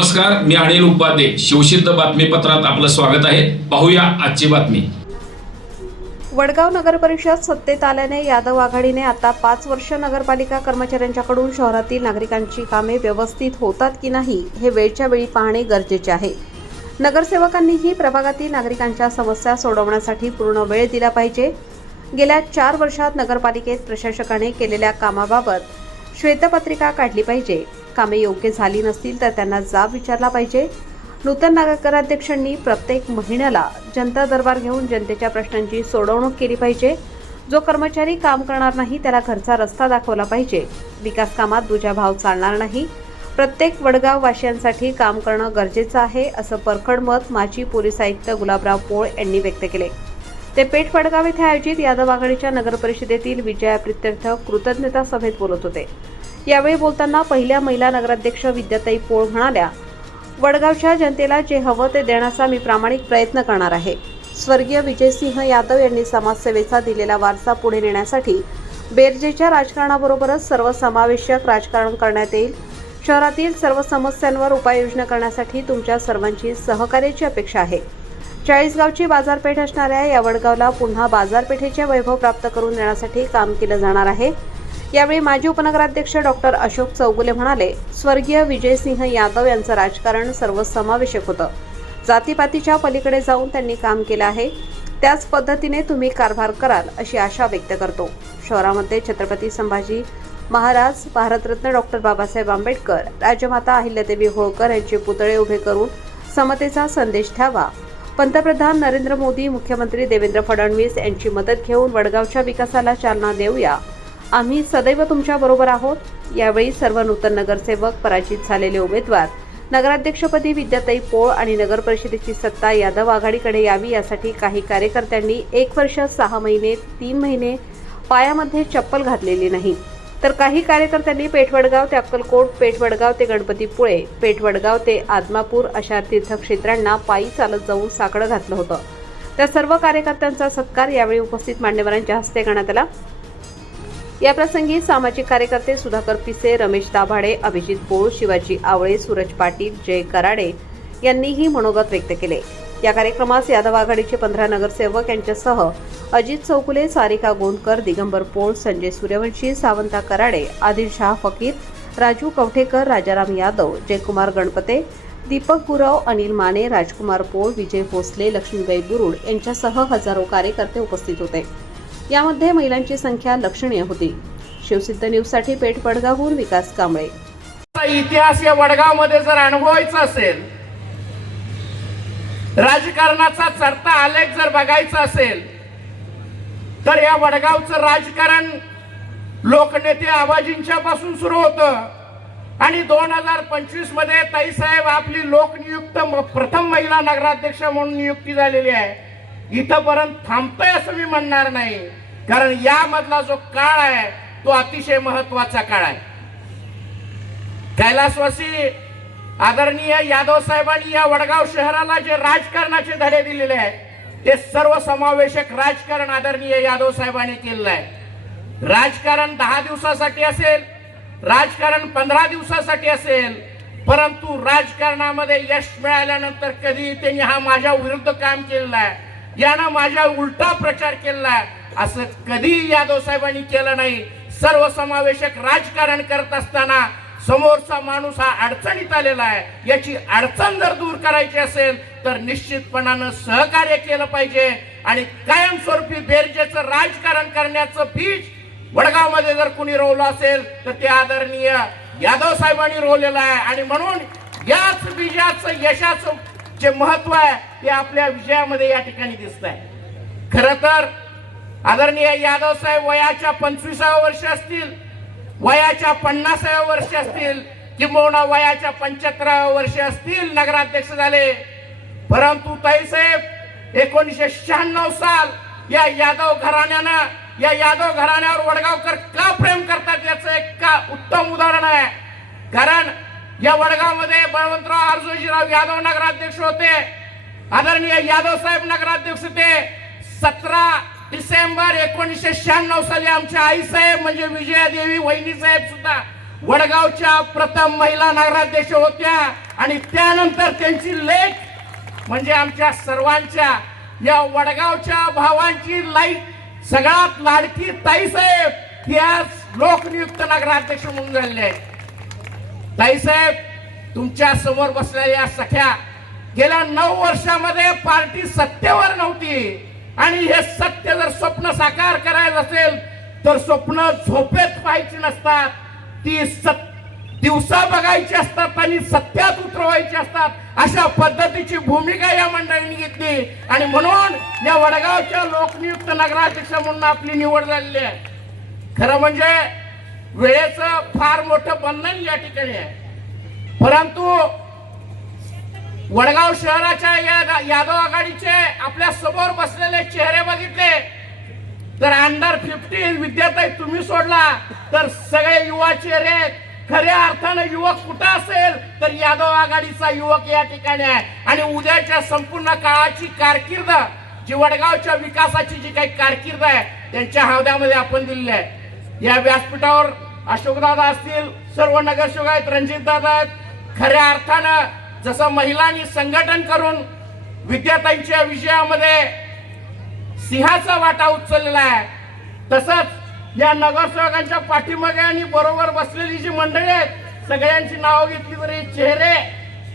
नमस्कार, मी अनिल उपाध्ये. शिवसिद्ध बातमीपत्रात आपलं स्वागत आहे. पाहूया आजची बातमी. वडगाव नगर परिषद सत्तेत आल्याने यादव आघाडीने आता 5 वर्ष नगरपालिका कर्मचाऱ्यांच्याकडून शहरातील नागरिकांची कामे व्यवस्थित होतात की नाही हे वेळच्या वेळी पाहणे गरजेचे आहे. नगरसेवकांनीही प्रभागातील नागरिकांच्या समस्या सोडवण्यासाठी पूर्ण वेळ दिला पाहिजे. गेल्या 4 वर्षात नगरपालिकेत प्रशासकाने केलेल्या कामाबाबत श्वेतपत्रिका काढली पाहिजे. कामे योग्य झाली नसतील तर त्यांना जाब विचारला पाहिजे. नूतन नगराध्यक्षांनी प्रत्येक महिन्याला जनता दरबार घेऊन जनतेच्या प्रश्नांची सोडवणूक केली पाहिजे. जो कर्मचारी काम करणार नाही त्याला घरचा रस्ता दाखवला पाहिजे. विकास कामात दुजाभाव चालणार नाही. प्रत्येक वडगाव वासियांसाठी काम करणं गरजेचं आहे असं परखड मत माजी पोलीस आयुक्त गुलाबराव पोळ यांनी व्यक्त केले. ते पेठ वडगाव येथे आयोजित यादव आघाडीच्या नगरपरिषदेतील विजयाप्रित्यर्थ कृतज्ञता सभेत बोलत होते. यावेळी बोलताना पहिल्या महिला नगराध्यक्ष विद्याताई पोळ म्हणाल्या, वडगावच्या जनतेला जे हवं ते देण्याचा मी प्रामाणिक प्रयत्न करणार आहे. स्वर्गीय विजयसिंह यादव यांनी समाजसेवेचा दिलेला वारसा पुढे नेण्यासाठी बेरजेच्या राजकारणाबरोबरच सर्वसमावेशक राजकारण करण्यात येईल. शहरातील सर्व समस्यांवर उपाययोजना करण्यासाठी तुमच्या सर्वांची सहकार्याची अपेक्षा आहे. 40 गावची बाजारपेठ असणाऱ्या या वडगावला पुन्हा बाजारपेठेचे वैभव प्राप्त करून देण्यासाठी काम केलं जाणार आहे. यावेळी माजी उपनगराध्यक्ष डॉक्टर अशोक चौगुले म्हणाले, स्वर्गीय विजयसिंह यादव यांचं राजकारण सर्वसमावेशक होतं. जातीपातीच्या पलीकडे जाऊन त्यांनी काम केलं आहे. त्याच पद्धतीने तुम्ही कारभार कराल अशी आशा व्यक्त करतो. शहरामध्ये छत्रपती संभाजी महाराज, भारतरत्न डॉक्टर बाबासाहेब आंबेडकर, राजमाता अहिल्यादेवी होळकर यांचे पुतळे उभे करून समतेचा संदेश ठेवा. पंतप्रधान नरेंद्र मोदी, मुख्यमंत्री देवेंद्र फडणवीस यांची मदत घेऊन वडगावच्या विकासाला चालना देऊया. आम्ही सदैव तुमच्या बरोबर आहोत. यावेळी सर्व नूतन नगरसेवक, पराजित झालेले उमेदवार, नगराध्यक्षपदी विद्याताई पोळ आणि नगर परिषदेची सत्ता यादव आघाडीकडे यावी यासाठी काही कार्यकर्त्यांनी 1 वर्ष 6 महिने 3 महिने पायामध्ये चप्पल घातलेली नाही, तर काही कार्यकर्त्यांनी पेठवडगाव ते अक्कलकोट, पेठवडगाव ते गणपतीपुळे, पेठवडगाव ते आदमापूर अशा तीर्थक्षेत्रांना पायी चालत जाऊन साकडं घातलं होतं. त्या सर्व कार्यकर्त्यांचा सत्कार यावेळी उपस्थित मान्यवरांच्या हस्ते करण्यात आला. याप्रसंगी सामाजिक कार्यकर्ते सुधाकर पिसे, रमेश दाभाडे, अभिजित पोळ, शिवाजी आवळे, सूरज पाटील, जय कराडे यांनीही मनोगत व्यक्त केले. या कार्यक्रमास यादव आघाडीचे 15 नगरसेवक यांच्यासह अजित चौगुले, सारिका गोंदकर, दिगंबर पोळ, संजय सूर्यवंशी, सावंता कराडे, आदिल शाह फकीर, राजू कवठेकर, राजाराम यादव, जयकुमार गणपते, दीपक गुरव, अनिल माने, राजकुमार पोळ, विजय भोसले, लक्ष्मीबाई बुरुड यांच्यासह हजारो कार्यकर्ते उपस्थित होते. यामध्ये महिलांची संख्या लक्षणीय होती. शिवसिद्ध न्यूजसाठी पेठ वडगावहून विकास कांबळे. इतिहास या वडगावमध्ये जर अनुभवायचा असेल, राजकारणाचा चढता आलेख जर बघायचा असेल, तर या वडगावचं राजकारण लोकनेते आबाजींच्या पासून सुरू होतं आणि 2025 मध्ये ताईसाहेब आपली लोकनियुक्त प्रथम महिला नगराध्यक्ष म्हणून नियुक्ती झालेली आहे. इथपर्यंत थांबतोय असं मी म्हणणार नाही, कारण यामधला जो काळ आहे तो अतिशय महत्वाचा काळ आहे. कैलासवासी आदरणीय यादव साहेबांनी या वडगाव शहराला जे राजकारणाचे धडे दिलेले आहेत ते सर्वसमावेशक राजकारण आदरणीय यादव साहेबांनी केलेलं आहे. राजकारण 10 दिवसासाठी असेल, राजकारण 15 दिवसासाठी असेल, परंतु राजकारणामध्ये यश मिळाल्यानंतर कधी त्यांनी हा माझ्या विरुद्ध काम केलेलं आहे, यानं माझ्या उलटा प्रचार केलाय असं कधी यादव साहेबांनी केलं नाही. सर्वसमावेशक राजकारण करत असताना समोरचा माणूस हा अडचणीत आलेला आहे, याची अडचण जर दूर करायची असेल तर निश्चितपणानं सहकार्य केलं पाहिजे आणि कायमस्वरूपी बेरजेचं राजकारण करण्याचं बीज वडगावमध्ये जर कुणी रोवलं असेल तर ते आदरणीय यादव साहेबांनी रोवलेलं आहे. आणि म्हणून याच बीजाचं, यशाचं जे महत्व आहे ते आपल्या विजयामध्ये या ठिकाणी दिसत आहे. खरं तर आदरणीय यादव साहेब वयाच्या 25व्या वर्षी असतील, वयाच्या 50व्या वर्षी असतील, किंबहुना वयाच्या 75व्या वर्षी असतील नगराध्यक्ष झाले, परंतु ताईसाहेब 1996 साल या यादव घराण्यानं, या यादव घराण्यावर वडगावकर का प्रेम करतात याचं एक उत्तम उदाहरण आहे. कारण या वडगावमध्ये बळवंतराव अर्जुनजीराव यादव नगराध्यक्ष होते, आदरणीय यादव साहेब नगराध्यक्ष होते. 17 डिसेंबर 1996 साली आमच्या आई साहेब म्हणजे विजयादेवी वहिनी साहेब सुद्धा वडगावच्या प्रथम महिला नगराध्यक्ष होत्या. आणि त्यानंतर त्यांची लेख म्हणजे आमच्या सर्वांच्या या वडगावच्या भावांची लाईट सगळ्यात लाडकी ताईसाहेब ही आज लोकनियुक्त नगराध्यक्ष म्हणून झालेले आहेत. ताईसाहेब, तुमच्या समोर बसलेल्या सख्या गेल्या 9 वर्षामध्ये पार्टी सत्तेवर नव्हती आणि हे सत्य जर स्वप्न साकार करायचं असेल तर स्वप्न झोपेत पाहायची नसतात, ती दिवसा बघायची असतात आणि सत्यात उतरवायची असतात. अशा पद्धतीची भूमिका या मंडळींनी घेतली आणि म्हणून या वडगावच्या लोकनियुक्त नगराध्यक्ष म्हणून आपली निवड झालेली आहे. खरं म्हणजे वेळेचं फार मोठं बंधन या ठिकाणी आहे, परंतु वडगाव शहराच्या या यादव आघाडीचे आपल्या समोर बसलेले चेहरे बघितले तर अंडर 15 विद्यार्थी तुम्ही सोडला तर सगळे युवा चेहरे आहेत. खऱ्या अर्थानं युवक कुठं असेल तर यादव आघाडीचा युवक या ठिकाणी आहे आणि उद्याच्या संपूर्ण काळाची कारकीर्द जी वडगावच्या विकासाची जी काही कारकीर्द आहे त्यांच्या हौद्यामध्ये आपण दिलेली आहे. या व्यासपीठावर अशोकदादा असतील, सर्व नगरसेवक आहेत, रणजितदादा आहेत. खऱ्या अर्थानं जसं महिलांनी संघटन करून विद्यार्थ्यांच्या विजयामध्ये सिंहाचा वाटा उचललेला आहे, तसंच या नगरसेवकांच्या पाठीमागे आणि बरोबर बसलेली जी मंडळी आहेत सगळ्यांची नावं घेतली तरी चेहरे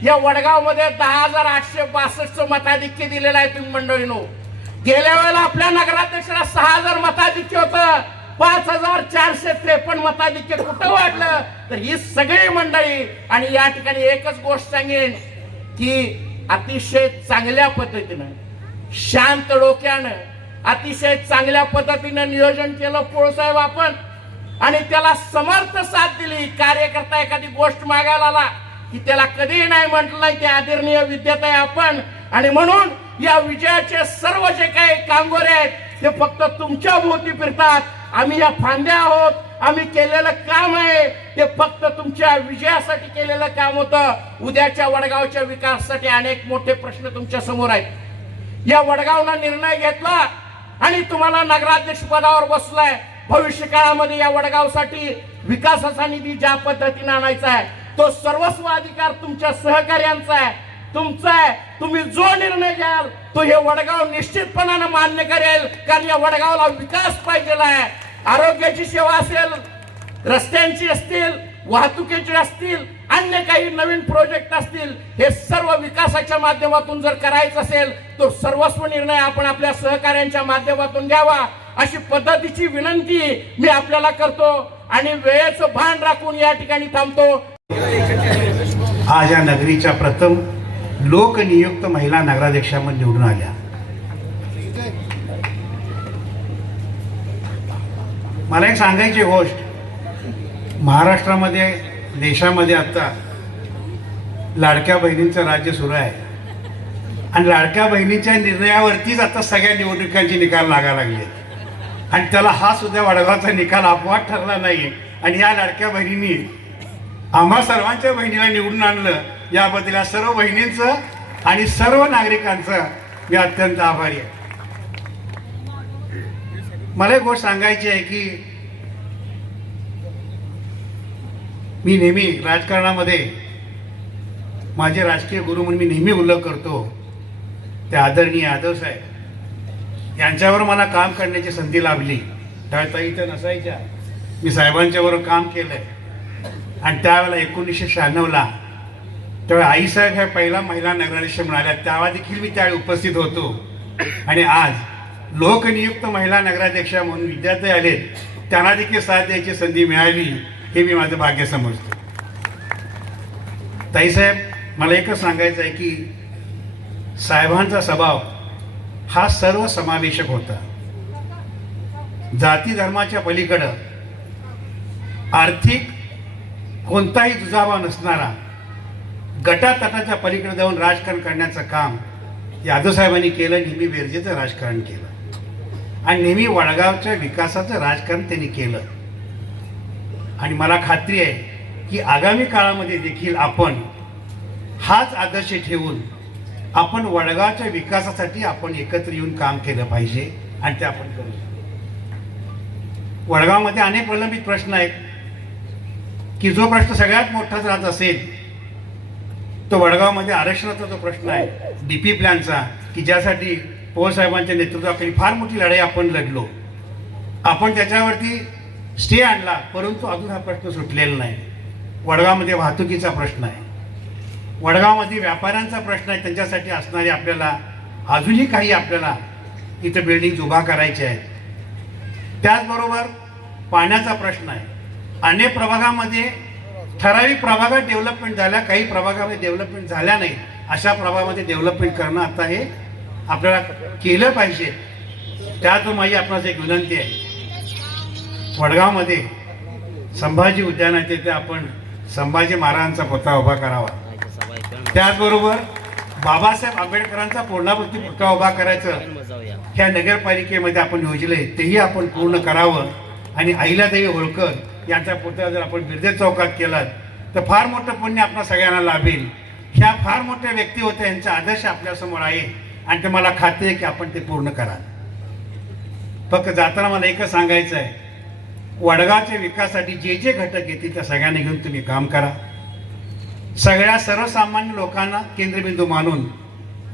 या वडगावमध्ये 10,862 मताधिक्य दिलेलं आहे. तुम्ही मंडळीनो, गेल्या वेळेला आपल्या नगराध्यक्षाला 6,000 मताधिक्य होतं, 5,453 मताधिक्य कुठं वाढलं तर ही सगळी मंडळी. आणि या ठिकाणी एकच गोष्ट सांगेन की अतिशय चांगल्या पद्धतीनं शांत डोक्यानं अतिशय चांगल्या पद्धतीनं नियोजन केलं पोळसाहेब आपण आणि त्याला समर्थ साथ दिली. कार्यकर्ता एखादी गोष्ट मागायला आला की त्याला कधीही नाही म्हटलं नाही, ते आदरणीय विद्यार्थी आपण. आणि म्हणून या विजयाचे सर्व जे काही कामगार आहेत ते फक्त तुमच्या भोवती फिरतात. आम्ही या फांद्या आहोत, आम्ही केलेलं काम आहे ते फक्त तुमच्या विजयासाठी केलेलं काम होतं. उद्याच्या वडगावच्या विकासासाठी अनेक मोठे प्रश्न तुमच्या समोर आहेत. या वडगावनं निर्णय घेतला आणि तुम्हाला नगराध्यक्ष पदावर बसलाय. भविष्य काळामध्ये या वडगावसाठी विकासाचा निधी ज्या पद्धतीने आणायचा आहे तो सर्वस्व अधिकार तुमच्या सहकार्यांचा आहे, तुमचा आहे. तुम्ही जो निर्णय घ्याल तो हे वडगाव निश्चितपणाने मान्य करेल, कारण या वडगावला विकास पाहिजे आहे. आरोग्याची सेवा असेल, रस्त्यांची असतील, वाहतुकीची असतील, अन्य काही नवीन प्रोजेक्ट असतील, हे सर्व विकासाच्या माध्यमातून जर करायचं असेल तो सर्वस्व निर्णय आपण आपल्या सहकार्यांच्या माध्यमातून घ्यावा अशी पद्धतीची विनंती मी आपल्याला करतो आणि वेळेचं भान राखून या ठिकाणी थांबतो. आज या नगरीच्या प्रथम लोकनियुक्त महिला नगराध्यक्षामध्ये निवडून आल्या. मला एक सांगायची गोष्ट, महाराष्ट्रामध्ये देशामध्ये आता लाडक्या बहिणींचं राज्य सुरू आहे आणि लाडक्या बहिणींच्या निर्णयावरतीच आता सगळ्या निवडणुकांचे निकाल लागायला लागले आणि त्याला हा सुद्धा वडगावचा निकाल अपवाद ठरला नाही. आणि या लाडक्या बहिणींनी आम्हा सर्वांच्या बहिणीला निवडून आणलं, याबद्दल या सर्व बहिणींचं आणि सर्व नागरिकांचं मी अत्यंत आभारी आहे. मला एक गोष्ट सांगायची आहे की मी नेहमी राजकारणामध्ये माझे राजकीय गुरु म्हणून मी नेहमी उल्लेख करतो ते आदरणीय यादव साहेब यांच्यावर मला काम करण्याची संधी लाभली. त्यावेळेस ताई इथं नसायच्या, मी साहेबांच्याबरोबर काम केलंय आणि त्यावेळेला 1996ला त्यावेळेला आईसाहेब ह्या पहिला महिला नगराध्यक्ष म्हणाल्या, तेव्हा देखील मी त्यावेळी उपस्थित होतो. आणि आज लोकनियुक्त महिला नगराध्यक्षा म्हणून विद्यार्थी आलेत, त्यांना देखील साथ द्यायची संधी मिळाली, हे मी माझं भाग्य समजतो. ताईसाहेब, मला एकच सांगायचं आहे की साहेबांचा स्वभाव हा सर्व समावेशक होता. जाती धर्माच्या पलीकडं आर्थिक कोणताही दुजाभाव नसणारा, गटातटाच्या पलीकडे जाऊन राजकारण करण्याचं काम यादव साहेबांनी केलं. नेहमी बेरजेचं राजकारण केलं आणि नेहमी वडगावच्या विकासाचं राजकारण त्यांनी केलं. आणि मला खात्री आहे की आगामी काळामध्ये देखील आपण हाच आदर्श ठेवून आपण वडगावच्या विकासासाठी आपण एकत्र येऊन काम केलं पाहिजे आणि ते आपण करू. वडगावमध्ये अनेक प्रलंबित प्रश्न आहेत की जो प्रश्न सगळ्यात मोठाच राहत असेल तो वडगावमध्ये आरक्षणाचा जो प्रश्न आहे डीपी प्लॅनचा, की ज्यासाठी पवार साहेबांच्या नेतृत्वाखाली फार मोठी लढाई आपण लढलो. आपण त्याच्यावरती स्टे आणला, परंतु अजून हा प्रश्न सुटलेला नाही. वडगावमध्ये वाहतुकीचा प्रश्न आहे, वडगावमध्ये व्यापाऱ्यांचा प्रश्न आहे. त्यांच्यासाठी असणारे आपल्याला अजूनही काही आपल्याला इथं बिल्डिंग उभा करायचे आहेत. त्याचबरोबर पाण्याचा प्रश्न आहे. अनेक प्रभागामध्ये ठराविक प्रभागात डेव्हलपमेंट झाल्या, काही प्रभागामध्ये डेव्हलपमेंट झाल्या नाही. अशा प्रभागामध्ये डेव्हलपमेंट करणं आता हे आपल्याला केलं पाहिजे. त्यात माझी आपणास एक विनंती आहे, वडगावमध्ये संभाजी उद्यान आहे तिथे आपण संभाजी महाराजांचा पुतळा उभा करावा. त्याचबरोबर बाबासाहेब आंबेडकरांचा पूर्णाकृती पुतळा उभा करायचं ह्या नगरपालिकेमध्ये आपण योजले, तेही आपण पूर्ण करावं. आणि अहिल्यादेवी होळकर यांचा पुतळा जर आपण बिर्दे चौकात केला तर फार मोठं पुण्य आपल्या सगळ्यांना लाभेल. ह्या फार मोठ्या व्यक्ती होत्या, यांचा आदर्श आपल्यासमोर आहे आणि ते मला खात्री आहे की आपण ते पूर्ण कराल. फक्त जाताना मला एकच सांगायचं आहे, वडगावच्या विकासासाठी जे जे घटक येतील त्या सगळ्यांना घेऊन तुम्ही काम करा. सगळ्या सर्वसामान्य लोकांना केंद्रबिंदू मानून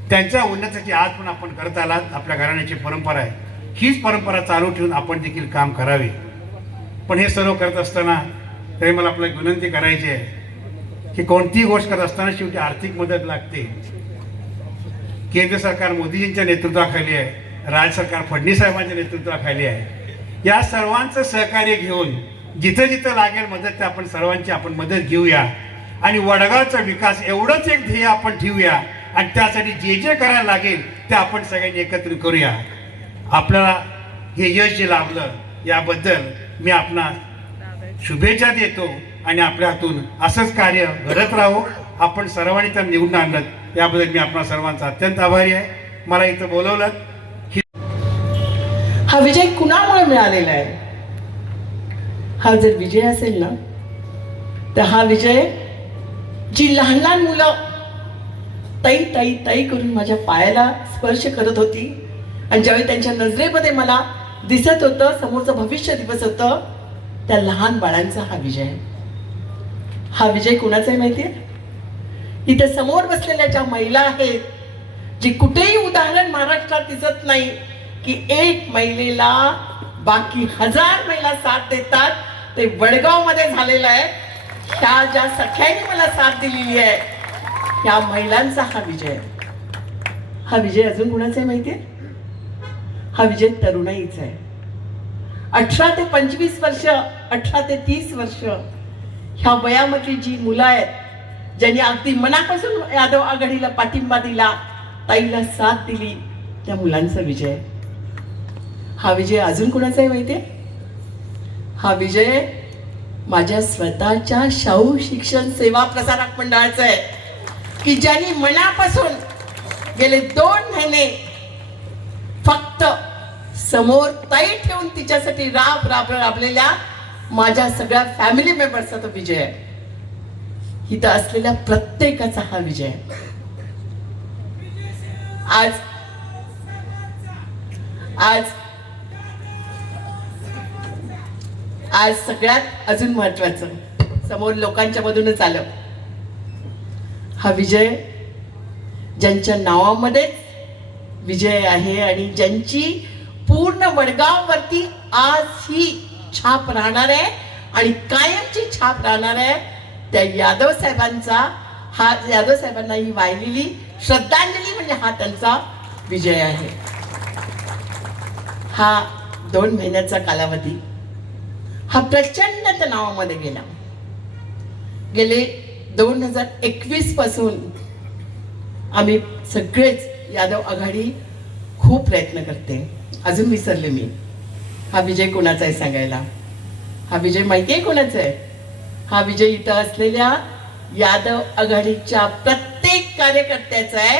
त्यांच्या उन्नतीची आज पण आपण करत आलात. आपल्या घराण्याची परंपरा आहे, हीच परंपरा चालू ठेवून आपण देखील काम करावे. पण हे सर्व करत असताना तरी मला आपल्याला विनंती करायची आहे की कोणतीही गोष्ट करत असताना शेवटी आर्थिक मदत लागते. केंद्र सरकार मोदीजींच्या नेतृत्वाखाली आहे, राज्य सरकार फडणवीस साहेबांच्या नेतृत्वाखाली आहे. या सर्वांचं सहकार्य घेऊन जिथं जिथं लागेल मदत ते आपण सर्वांची आपण मदत घेऊया आणि वडगावचा विकास एवढंच एक ध्येय आपण ठेवूया आणि त्यासाठी जे जे करायला लागेल ते आपण सगळ्यांनी एकत्र करूया. आपल्याला हे यश जे लाभलं याबद्दल मी आपणा शुभेच्छा देतो आणि आपल्या हातून असंच कार्य घडत राहो. आपण सर्वांनी त्या निवडून आणलं याबद्दल मी आपणा सर्वांचा अत्यंत आभारी आहे. मला इथं बोलवलं. हा विजय कुणामुळे मिळालेला आहे? हा जर विजय असेल ना तर हा विजय जी लहान लहान मुलं ताई ताई ताई करून माझ्या पायाला स्पर्श करत होती आणि ज्यावेळी त्यांच्या नजरेमध्ये मला दिसत होतं समोरचं भविष्य दिवस होतं, त्या लहान बाळांचा हा विजय आहे. हा विजय कुणाचा आहे माहितीये? इथे समोर बसलेल्या ज्या महिला आहेत, जी कुठेही उदाहरण महाराष्ट्रात दिसत नाही की एक महिलेला बाकी 1000 महिला साथ देतात, ते वडगाव मध्ये झालेलं आहे. ह्या ज्या सख्यांनी मला साथ दिलेली आहे त्या महिलांचा हा विजय आहे. हा विजय अजून कुणाचा आहे माहितीये? हा विजय तरुणाईचा आहे. 18 ते 25 वर्ष, 18 ते 30 वर्ष ह्या वयामधली जी मुलं आहेत, ज्यांनी अगदी मनापासून यादव आघाडीला पाठिंबा दिला, ताईला साथ दिली, त्या मुलांचा विजय. हा विजय अजून कुणाचा आहे माहितीये? हा विजय माझ्या स्वतःच्या शाहू शिक्षण सेवा प्रसारक मंडळाचा आहे, की ज्यांनी मनापासून गेले 2 महिने फक्त समोर ताई ठेवून तिच्यासाठी राबलेल्या माझ्या सगळ्या फॅमिली मेंबर्सचा तो विजय आहे. इथं असलेल्या प्रत्येकाचा हा विजय आहे. आज आज आज सगळ्यात अजून महत्वाचं समोर लोकांच्या मधूनच आलं. हा विजय ज्यांच्या नावामध्येच विजय आहे आणि ज्यांची पूर्ण वडगाववरती आज ही छाप राहणार आहे आणि कायमची छाप राहणार आहे, त्या यादव साहेबांचा हा यादव साहेबांना ही वाहिलेली श्रद्धांजली म्हणजे हा त्यांचा विजय आहे. हा 2 महिन्याचा कालावधी हा प्रचंड तणावामध्ये गेला. गेले 2021 पासून आम्ही सगळेच यादव आघाडी खूप प्रयत्न करते. अजून विसरले मी. हा विजय कोणाचा आहे सांगायला? हा विजय माहिती आहे कोणाचा आहे? हा विजय इथं असलेल्या यादव आघाडीच्या प्रत्येक कार्यकर्त्याचा आहे,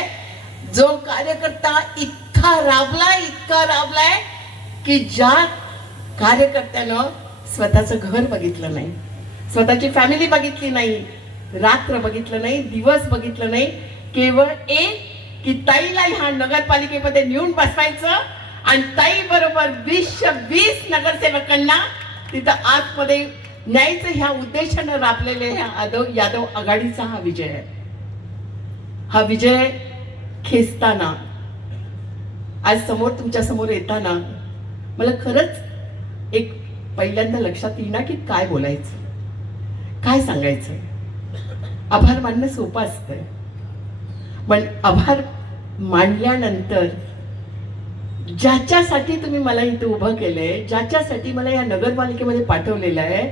जो कार्यकर्ता इतका राबलाय की ज्या कार्यकर्त्यानं स्वतःचं घर बघितलं नाही, स्वतःची फॅमिली बघितली नाही, रात्र बघितलं नाही, दिवस बघितलं नाही, केवळ एक की ताईला ह्या नगरपालिकेमध्ये नेऊन बसवायचं आणि ताई बरोबर 20 नगरसेवकांना तिथं आतमध्ये न्यायचं ह्या उद्देशानं राबलेले ह्या यादव आघाडीचा हा विजय आहे. हा विजय खेचताना, आज समोर तुमच्या समोर येताना मला खरंच एक पहिल्यांदा लक्षात येईना की काय बोलायचं, काय सांगायचं. आभार मानणं सोपं असतं, पण आभार मानल्यानंतर ज्याच्यासाठी तुम्ही मला इथे उभं केलंय, ज्याच्यासाठी मला या नगरपालिकेमध्ये पाठवलेलं आहे,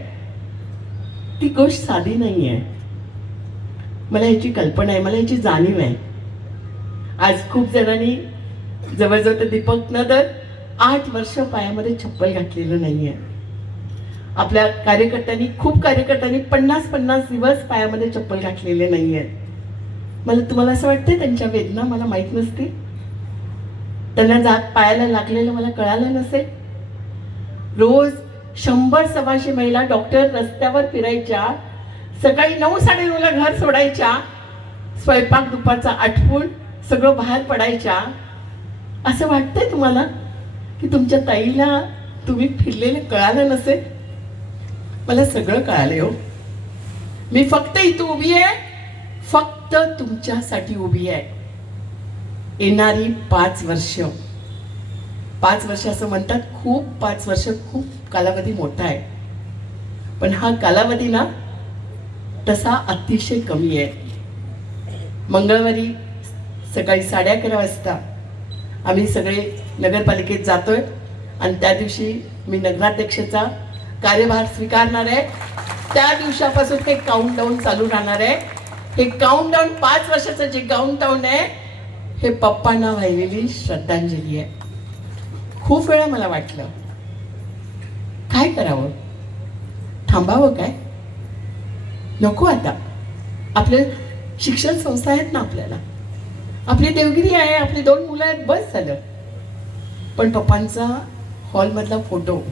ती गोष्ट साधी नाही आहे. मला याची कल्पना आहे, मला याची जाणीव आहे. आज खूप जणांनी जवळजवळ तर दीपक नगर 8 वर्ष पायामध्ये चप्पल घातलेलं नाहीये. आपल्या कार्यकर्त्यांनी, खूप कार्यकर्त्यांनी 50-50 दिवस पायामध्ये चप्पल घातलेले नाहीये. मला तुम्हाला असं वाटतं त्यांच्या वेदना मला माहीत नसते, त्यांना जात पायाला लागलेलं मला कळालं नसेल. रोज 100-125 महिला डॉक्टर रस्त्यावर फिरायच्या, सकाळी 9-9:30ला घर सोडायच्या, स्वयंपाक दुपारचा आटपून सगळं बाहेर पडायच्या. असं वाटतंय तुम्हाला की तुमच्या ताईला तुम्ही फिरलेलं कळालं नसेल? मला सगळं कळालं हो. मी फक्त इथं उभी आहे, फक्त तुमच्यासाठी उभी आहे. येणारी 5 वर्ष असं म्हणतात, खूप 5 वर्ष खूप कालावधी मोठा आहे, पण हा कालावधी ना तसा अतिशय कमी आहे. मंगळवारी सकाळी 11:30 वाजता आम्ही सगळे नगरपालिकेत जातोय आणि त्या दिवशी मी नगराध्यक्षाचा कार्यभार स्वीकारणार आहे. त्या दिवसापासून हे काउंटडाऊन चालू राहणार आहे. हे काउंटडाऊन 5 वर्षाचं जे काउंटडाऊन आहे, हे पप्पांना वाहिलेली श्रद्धांजली आहे. खूप वेळा मला वाटलं काय करावं, थांबावं काय, नको. आता आपले शिक्षण संस्था आहेत ना, आपल्याला आपली देवगिरी आहे, आपली 2 मुलं आहेत, बस झालं. पण पप्पांचा हॉलमधला फोटो,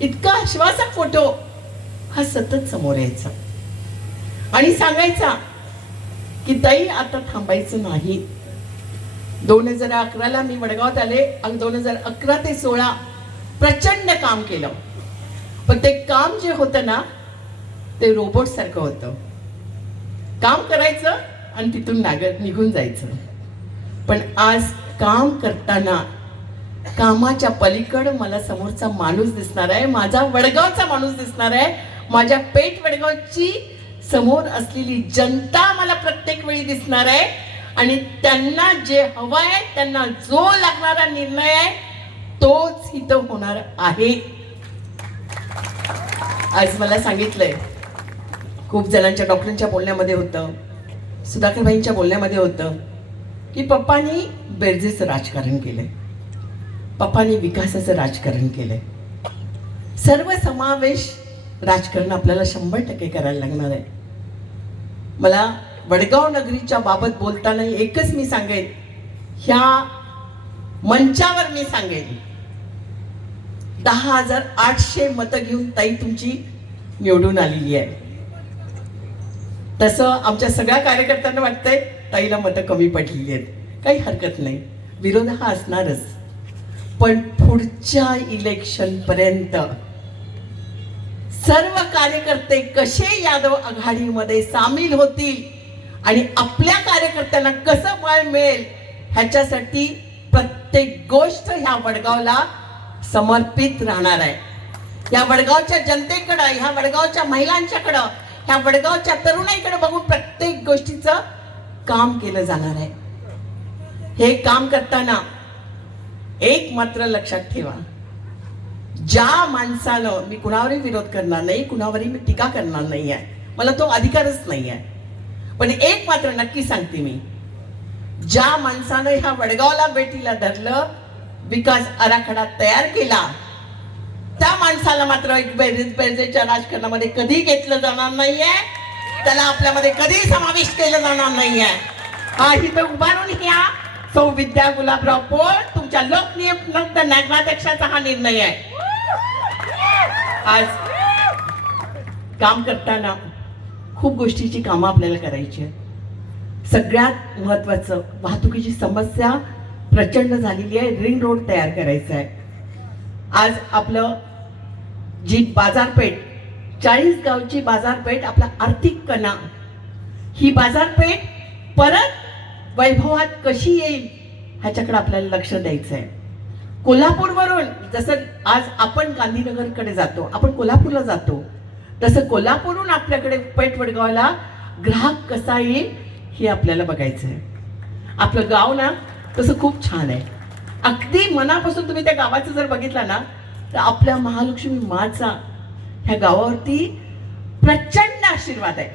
इतका आश्वासक फोटो, हा सतत समोर यायचा आणि सांगायचा की ताई आता थांबायचं नाही. 2011ला मी वडगावात आले आणि 2011 ते 16 प्रचंड काम केलं, पण ते काम जे होतं ना ते रोबोट सारखं होतं. काम करायचं आणि तिथून निघून जायचं. पण आज काम करताना कामाच्या पलीकडं मला समोरचा माणूस दिसणार आहे, माझा वडगावचा माणूस दिसणार आहे, माझ्या पेठ वडगावची समोर असलेली जनता मला प्रत्येक वेळी दिसणार आहे आणि त्यांना जे हवं आहे, त्यांना जो लागणारा निर्णय आहे तोच इथं होणार आहे. आज मला सांगितलंय, खूप जणांच्या डॉक्टरांच्या बोलण्यामध्ये होतं, सुधाकरबाईंच्या बोलण्यामध्ये होतं की पप्पांनी बेरजेचं राजकारण केलंय, पप्पांनी विकासाचं राजकारण केलंय. सर्व समावेश राजकारण आपल्याला 100% करायला लागणार आहे. मला वडगाव नगरीच्या बाबत बोलताना एकच मी सांगेन, ह्या मंचावर मी सांगेन, 10,800 मतं घेऊन ताई तुमची निवडून आलेली आहे. तसं आमच्या सगळ्या कार्यकर्त्यांना वाटतंय ताईला मतं कमी पडलेली आहेत. काही हरकत नाही, विरोध हा असणारच, पण पुढच्या इलेक्शन पर्यंत सर्व कार्यकर्ते कसे यादव आघाडीमध्ये सामील होतील आणि आपल्या कार्यकर्त्यांना कसं बळ मिळेल, ह्याच्यासाठी प्रत्येक गोष्ट ह्या वडगावला समर्पित राहणार आहे. या वडगावच्या जनतेकडं, ह्या वडगावच्या महिलांच्याकडं, ह्या वडगावच्या तरुणाईकडे बघून प्रत्येक गोष्टीचं काम केलं जाणार आहे. हे काम करताना एक मात्र लक्षात ठेवा, ज्या माणसानं, मी कुणावरही विरोध करणार नाही, कुणावरही मी टीका करणार नाही आहे, मला तो अधिकारच नाही आहे, पण एक मात्र नक्की सांगते मी, ज्या माणसानं ह्या वडगावला बेटीला धरलं, विकास आराखडा तयार केला, त्या माणसाला मात्र एक बेरजेच्या राजकारणामध्ये कधी घेतलं जाणार नाहीये, त्याला आपल्यामध्ये कधी समाविष्ट केलं जाणार नाहीये. हा इथं उभारून घ्या, सौ विद्या गुलाबराव पोळ तुमच्या लोकनियुक्त नगराध्यक्षाचा हा निर्णय आहे. आज काम करताना खूप गोष्टीची कामं आपल्याला करायची आहेत. सगळ्यात महत्वाचं, वाहतुकीची समस्या प्रचंड झालेली आहे, रिंग रोड तयार करायचा आहे. आज आपलं जी बाजारपेठ, 40 गावची बाजारपेठ, आपला आर्थिक कणा, ही बाजारपेठ परत वैभवात कशी येईल ह्याच्याकडे आपल्याला लक्ष द्यायचं आहे. कोल्हापूरवरून जसं आज आपण गांधीनगरकडे जातो, आपण कोल्हापूरला जातो, तसं कोल्हापूरहून आपल्याकडे पेठ वडगावला ग्राहक कसा येईल हे आपल्याला बघायचं आहे. आपलं गाव ना तसं खूप छान आहे. अगदी मनापासून तुम्ही त्या गावाचं जर बघितलं ना तर आपल्या महालक्ष्मी माचा ह्या गावावरती प्रचंड आशीर्वाद आहे.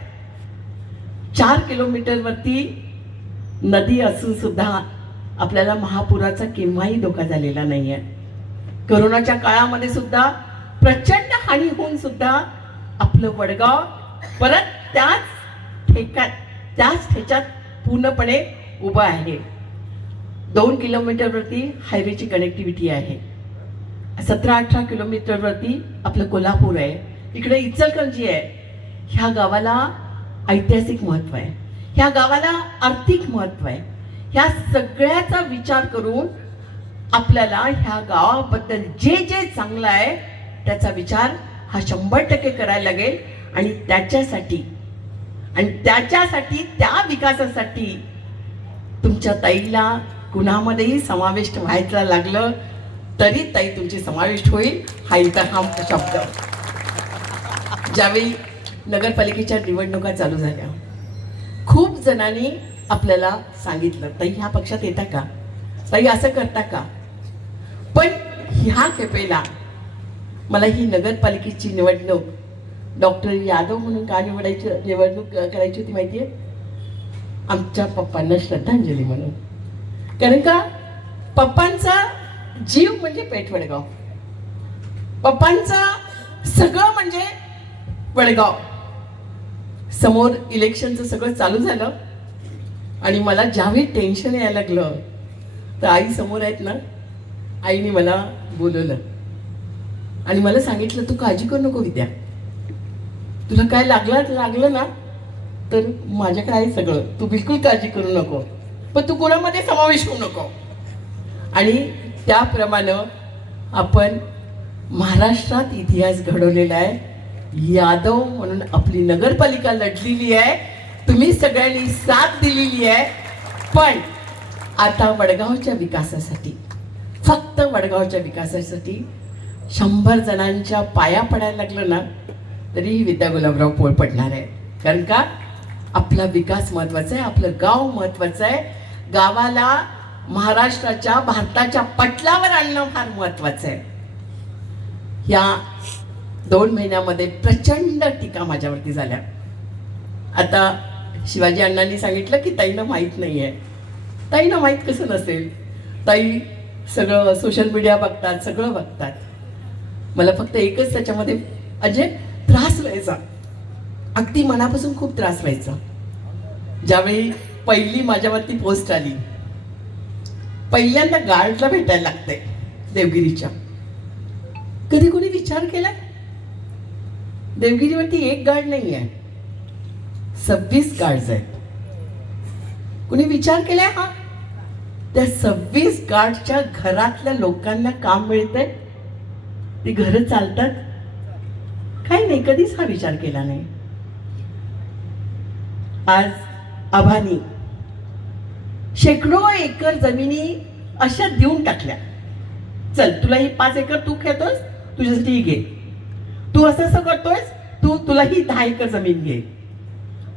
4 किलोमीटरवरती नदी असून सुद्धा आपल्याला महापुराचा केव्हाही धोका झालेला नाही आहे. कोरोनाच्या काळामध्ये सुद्धा प्रचंड हानी होऊन सुद्धा आपलं वडगाव परत त्याच ठेच्यात पूर्णपणे उभं आहे. 2 किलोमीटरवरती हायवेची कनेक्टिव्हिटी आहे. 17-18 किलोमीटरवरती आपलं कोल्हापूर आहे. इकडे इचलकरंजी आहे. ह्या गावाला ऐतिहासिक महत्व आहे, ह्या गावाला आर्थिक महत्व आहे. ह्या सगळ्याचा विचार करून आपल्याला ह्या गावाबद्दल जे जे चांगलं आहे त्याचा विचार हा 100% करायला लागेल. आणि त्याच्यासाठी त्या विकासासाठी तुमच्या ताईला कुणामध्येही समाविष्ट व्हायला लागलं तरी ताई तुमची समाविष्ट होईल. हा इतर हा शब्द. ज्यावेळी नगरपालिकेच्या निवडणुका चालू झाल्या खूप जणांनी आपल्याला सांगितलं, ताई ह्या पक्षात येता का, ताई असं करता का. पण ह्या खेपेला मला ही नगरपालिकेची निवडणूक डॉक्टर यादव म्हणून का निवडणूक करायची होती माहितीये? आमच्या पप्पांना श्रद्धांजली म्हणून. कारण का पप्पांचा जीव म्हणजे पेठ वडगाव, पप्पांचं सगळं म्हणजे वडगाव. समोर इलेक्शनचं सगळं चालू झालं आणि मला ज्यावेळी टेन्शन यायला लागलं तर आई समोर आहेत ना, आईने मला बोलवलं आणि मला सांगितलं, तू काळजी करू नको विद्या, तुला काय लागलं ना तर माझ्याकडे आहे सगळं, तू बिलकुल काळजी करू नको, पण तू कोणामध्ये समावेश होऊ नको. आणि त्याप्रमाणे आपण महाराष्ट्रात इतिहास घडवलेला आहे. यादव म्हणून आपली नगरपालिका लढलेली आहे, तुम्ही सगळ्यांनी साथ दिलेली आहे. पण आता वडगावच्या विकासासाठी, फक्त वडगावच्या विकासासाठी 100 जणांच्या पाया पडायला लागलं ना तरी विद्या गुलाबराव पोळ पडणार आहे. कारण का आपला विकास महत्वाचा आहे, आपलं गाव महत्वाचं आहे. गावाला महाराष्ट्राच्या भारताच्या पटलावर आणणं फार महत्वाचं आहे. या 2 महिन्यामध्ये प्रचंड टीका माझ्यावरती झाल्या. आता शिवाजी अण्णांनी सांगितलं की ताईनं माहीत नाही आहे. ताईनं माहीत कसं नसेल, ताई सगळं सोशल मीडिया बघतात, सगळं बघतात. मला फक्त एकच त्याच्यामध्ये अजय त्रास व्हायचा, अगदी मनापासून खूप त्रास व्हायचा. ज्यावेळी पहिली माझ्यावरती पोस्ट आली, पहिल्यांदा गार्डला भेटायला लागतंय देवगिरीच्या. कधी कोणी विचार केला? देवगिरीवरती एक गार्ड नाही आहे, 26 गार्ड्स आहेत. कुणी विचार केलाय? हा, त्या 26 गार्डच्या घरातल्या लोकांना काम मिळतंय, ती घरं चालतात. काही नाही, कधीच हा विचार केला नाही. आज आभानी शेकडो एकर जमिनी अशा देऊन टाकल्या. चल, तुला ही 5 एकर तू खेळतोस, तुझ्यासाठी ही घे. तू असं करतोयस, तुला ही 10 एकर जमीन घे.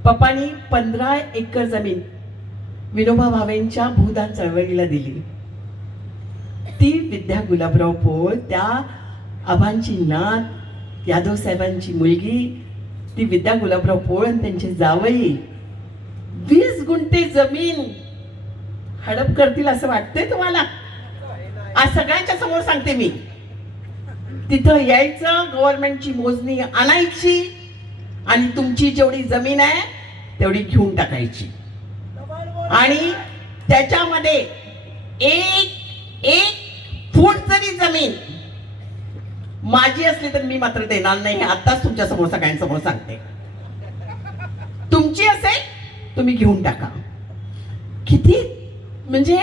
पप्पानी 15 एकर जमीन विनोबा भावेंच्या भूदान चळवळीला दिली. ती विद्या गुलाबराव पोळ, त्या आबांची नात, यादव साहेबांची मुलगी, ती विद्या गुलाबराव पोळ आणि त्यांचे जावई 20 गुंठे जमीन हडप करतील असं वाटतंय तुम्हाला? आज सगळ्यांच्या समोर सांगते मी, तिथं यायचं, गव्हर्नमेंटची मोजणी आणायची आणि तुमची जेवढी जमीन आहे तेवढी घेऊन टाकायची. आणि त्याच्यामध्ये एक फूट जरी जमीन माझी असली तर मी मात्र देणार नाही. हे आताच तुमच्या समोर सगळ्यांसमोर सांगते. तुमची असेल तुम्ही घेऊन टाका. किती म्हणजे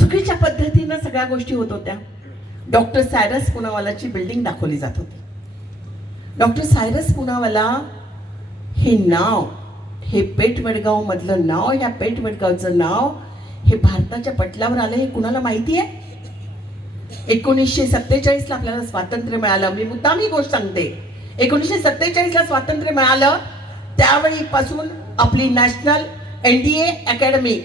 चुकीच्या पद्धतीनं सगळ्या गोष्टी होत होत्या. डॉक्टर सायरस पुनावालाची बिल्डिंग दाखवली जात होती. डॉक्टर सायरस पुनावाला हे नाव हे पेठ वडगाव मधलं नाव, ह्या पेठ वडगावचं नाव हे भारताच्या पटलावर आलं हे कुणाला माहिती आहे? 1947 ला आपल्याला स्वातंत्र्य मिळालं. मी मुद्दाम ही गोष्ट सांगते, 1947 ला स्वातंत्र्य मिळालं. त्यावेळीपासून आपली नॅशनल NDA अकॅडमी,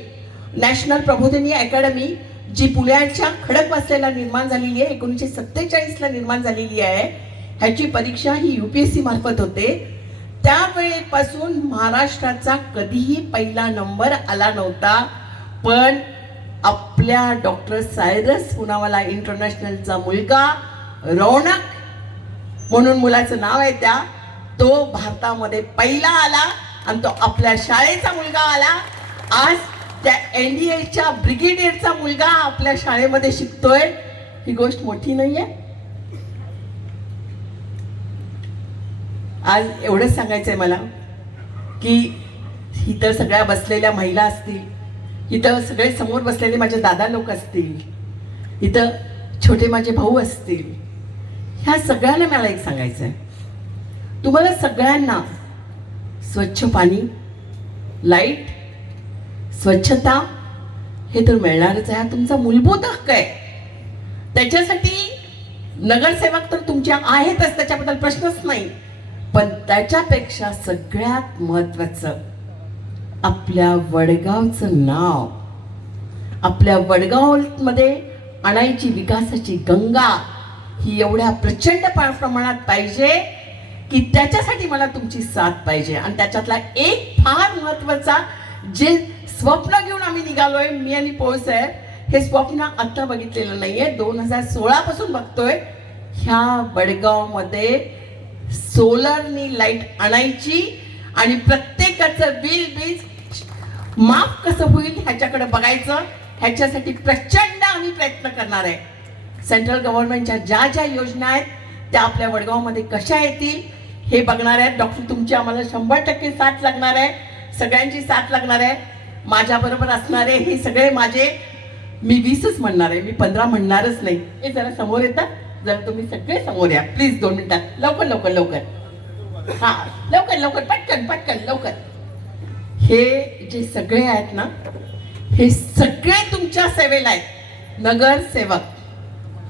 नॅशनल प्रबोधिनी अकॅडमी जी पुण्याच्या खडकवासलेला निर्माण झालेली आहे, 1947 ला निर्माण झालेली आहे. ह्याची परीक्षा ही UPSC मार्फत होते. त्यावेळेपासून महाराष्ट्राचा कधीही पहिला नंबर आला नव्हता. पण आपल्या डॉक्टर सायरस पुनावाला इंटरनॅशनलचा मुलगा रौनक म्हणून मुलाचं नाव आहे, तो भारतामध्ये पहिला आला आणि तो आपल्या शाळेचा मुलगा आला. आज त्या NDAच्या ब्रिगेडियरचा मुलगा आपल्या शाळेमध्ये शिकतोय. ही गोष्ट मोठी नाहीये? आज एवढंच सांगायचंय मला की इथं सगळ्या बसलेल्या महिला असतील, इथं सगळे समोर बसलेले माझे दादा लोक असतील, इथं छोटे माझे भाऊ असतील, ह्या सगळ्यांना मला एक सांगायचं आहे, तुम्हाला सगळ्यांना स्वच्छ पाणी, लाईट, स्वच्छता हे तर मिळणारच आहे. हा तुमचा मूलभूत हक्क आहे. त्याच्यासाठी नगरसेवक तर तुमच्या आहेतच, त्याच्याबद्दल प्रश्नच नाही. पण त्याच्यापेक्षा सगळ्यात महत्वाचं आपल्या वडगावचं नाव, आपल्या वडगावमध्ये आणायची विकासाची गंगा ही एवढ्या प्रचंड प्रमाणात पाहिजे की त्याच्यासाठी मला तुमची साथ पाहिजे. आणि त्याच्यातला एक फार महत्वाचा जे स्वप्न घेऊन आम्ही निघालोय, मी आणि पोळसाहेब, हे स्वप्न आता बघितलेलं नाहीये, 2016 पासून बघतोय. ह्या वडगावमध्ये सोलरनी लाईट आणायची आणि प्रत्येकाचं बिल माफ कसं होईल ह्याच्याकडे बघायचं. ह्याच्यासाठी प्रचंड आम्ही प्रयत्न करणार आहे. सेंट्रल गव्हर्नमेंटच्या ज्या ज्या योजना आहेत त्या आपल्या वडगावमध्ये कशा येतील हे बघणार आहेत. डॉक्टर तुमची आम्हाला 100% साथ लागणार आहे, सगळ्यांची साथ लागणार आहे. माझ्याबरोबर असणारे हे सगळे माझे, मी 20च म्हणणार आहे, मी 15 म्हणणारच नाही. हे जरा समोर येतात, जरा तुम्ही सगळे समोर या प्लीज, 2 मिनिटात, लवकर लवकर लवकर, हा लवकर लवकर, पटकन पटकन लवकर. हे जे सगळे आहेत ना, हे सगळे तुमच्या सेवेला आहेत. नगरसेवक,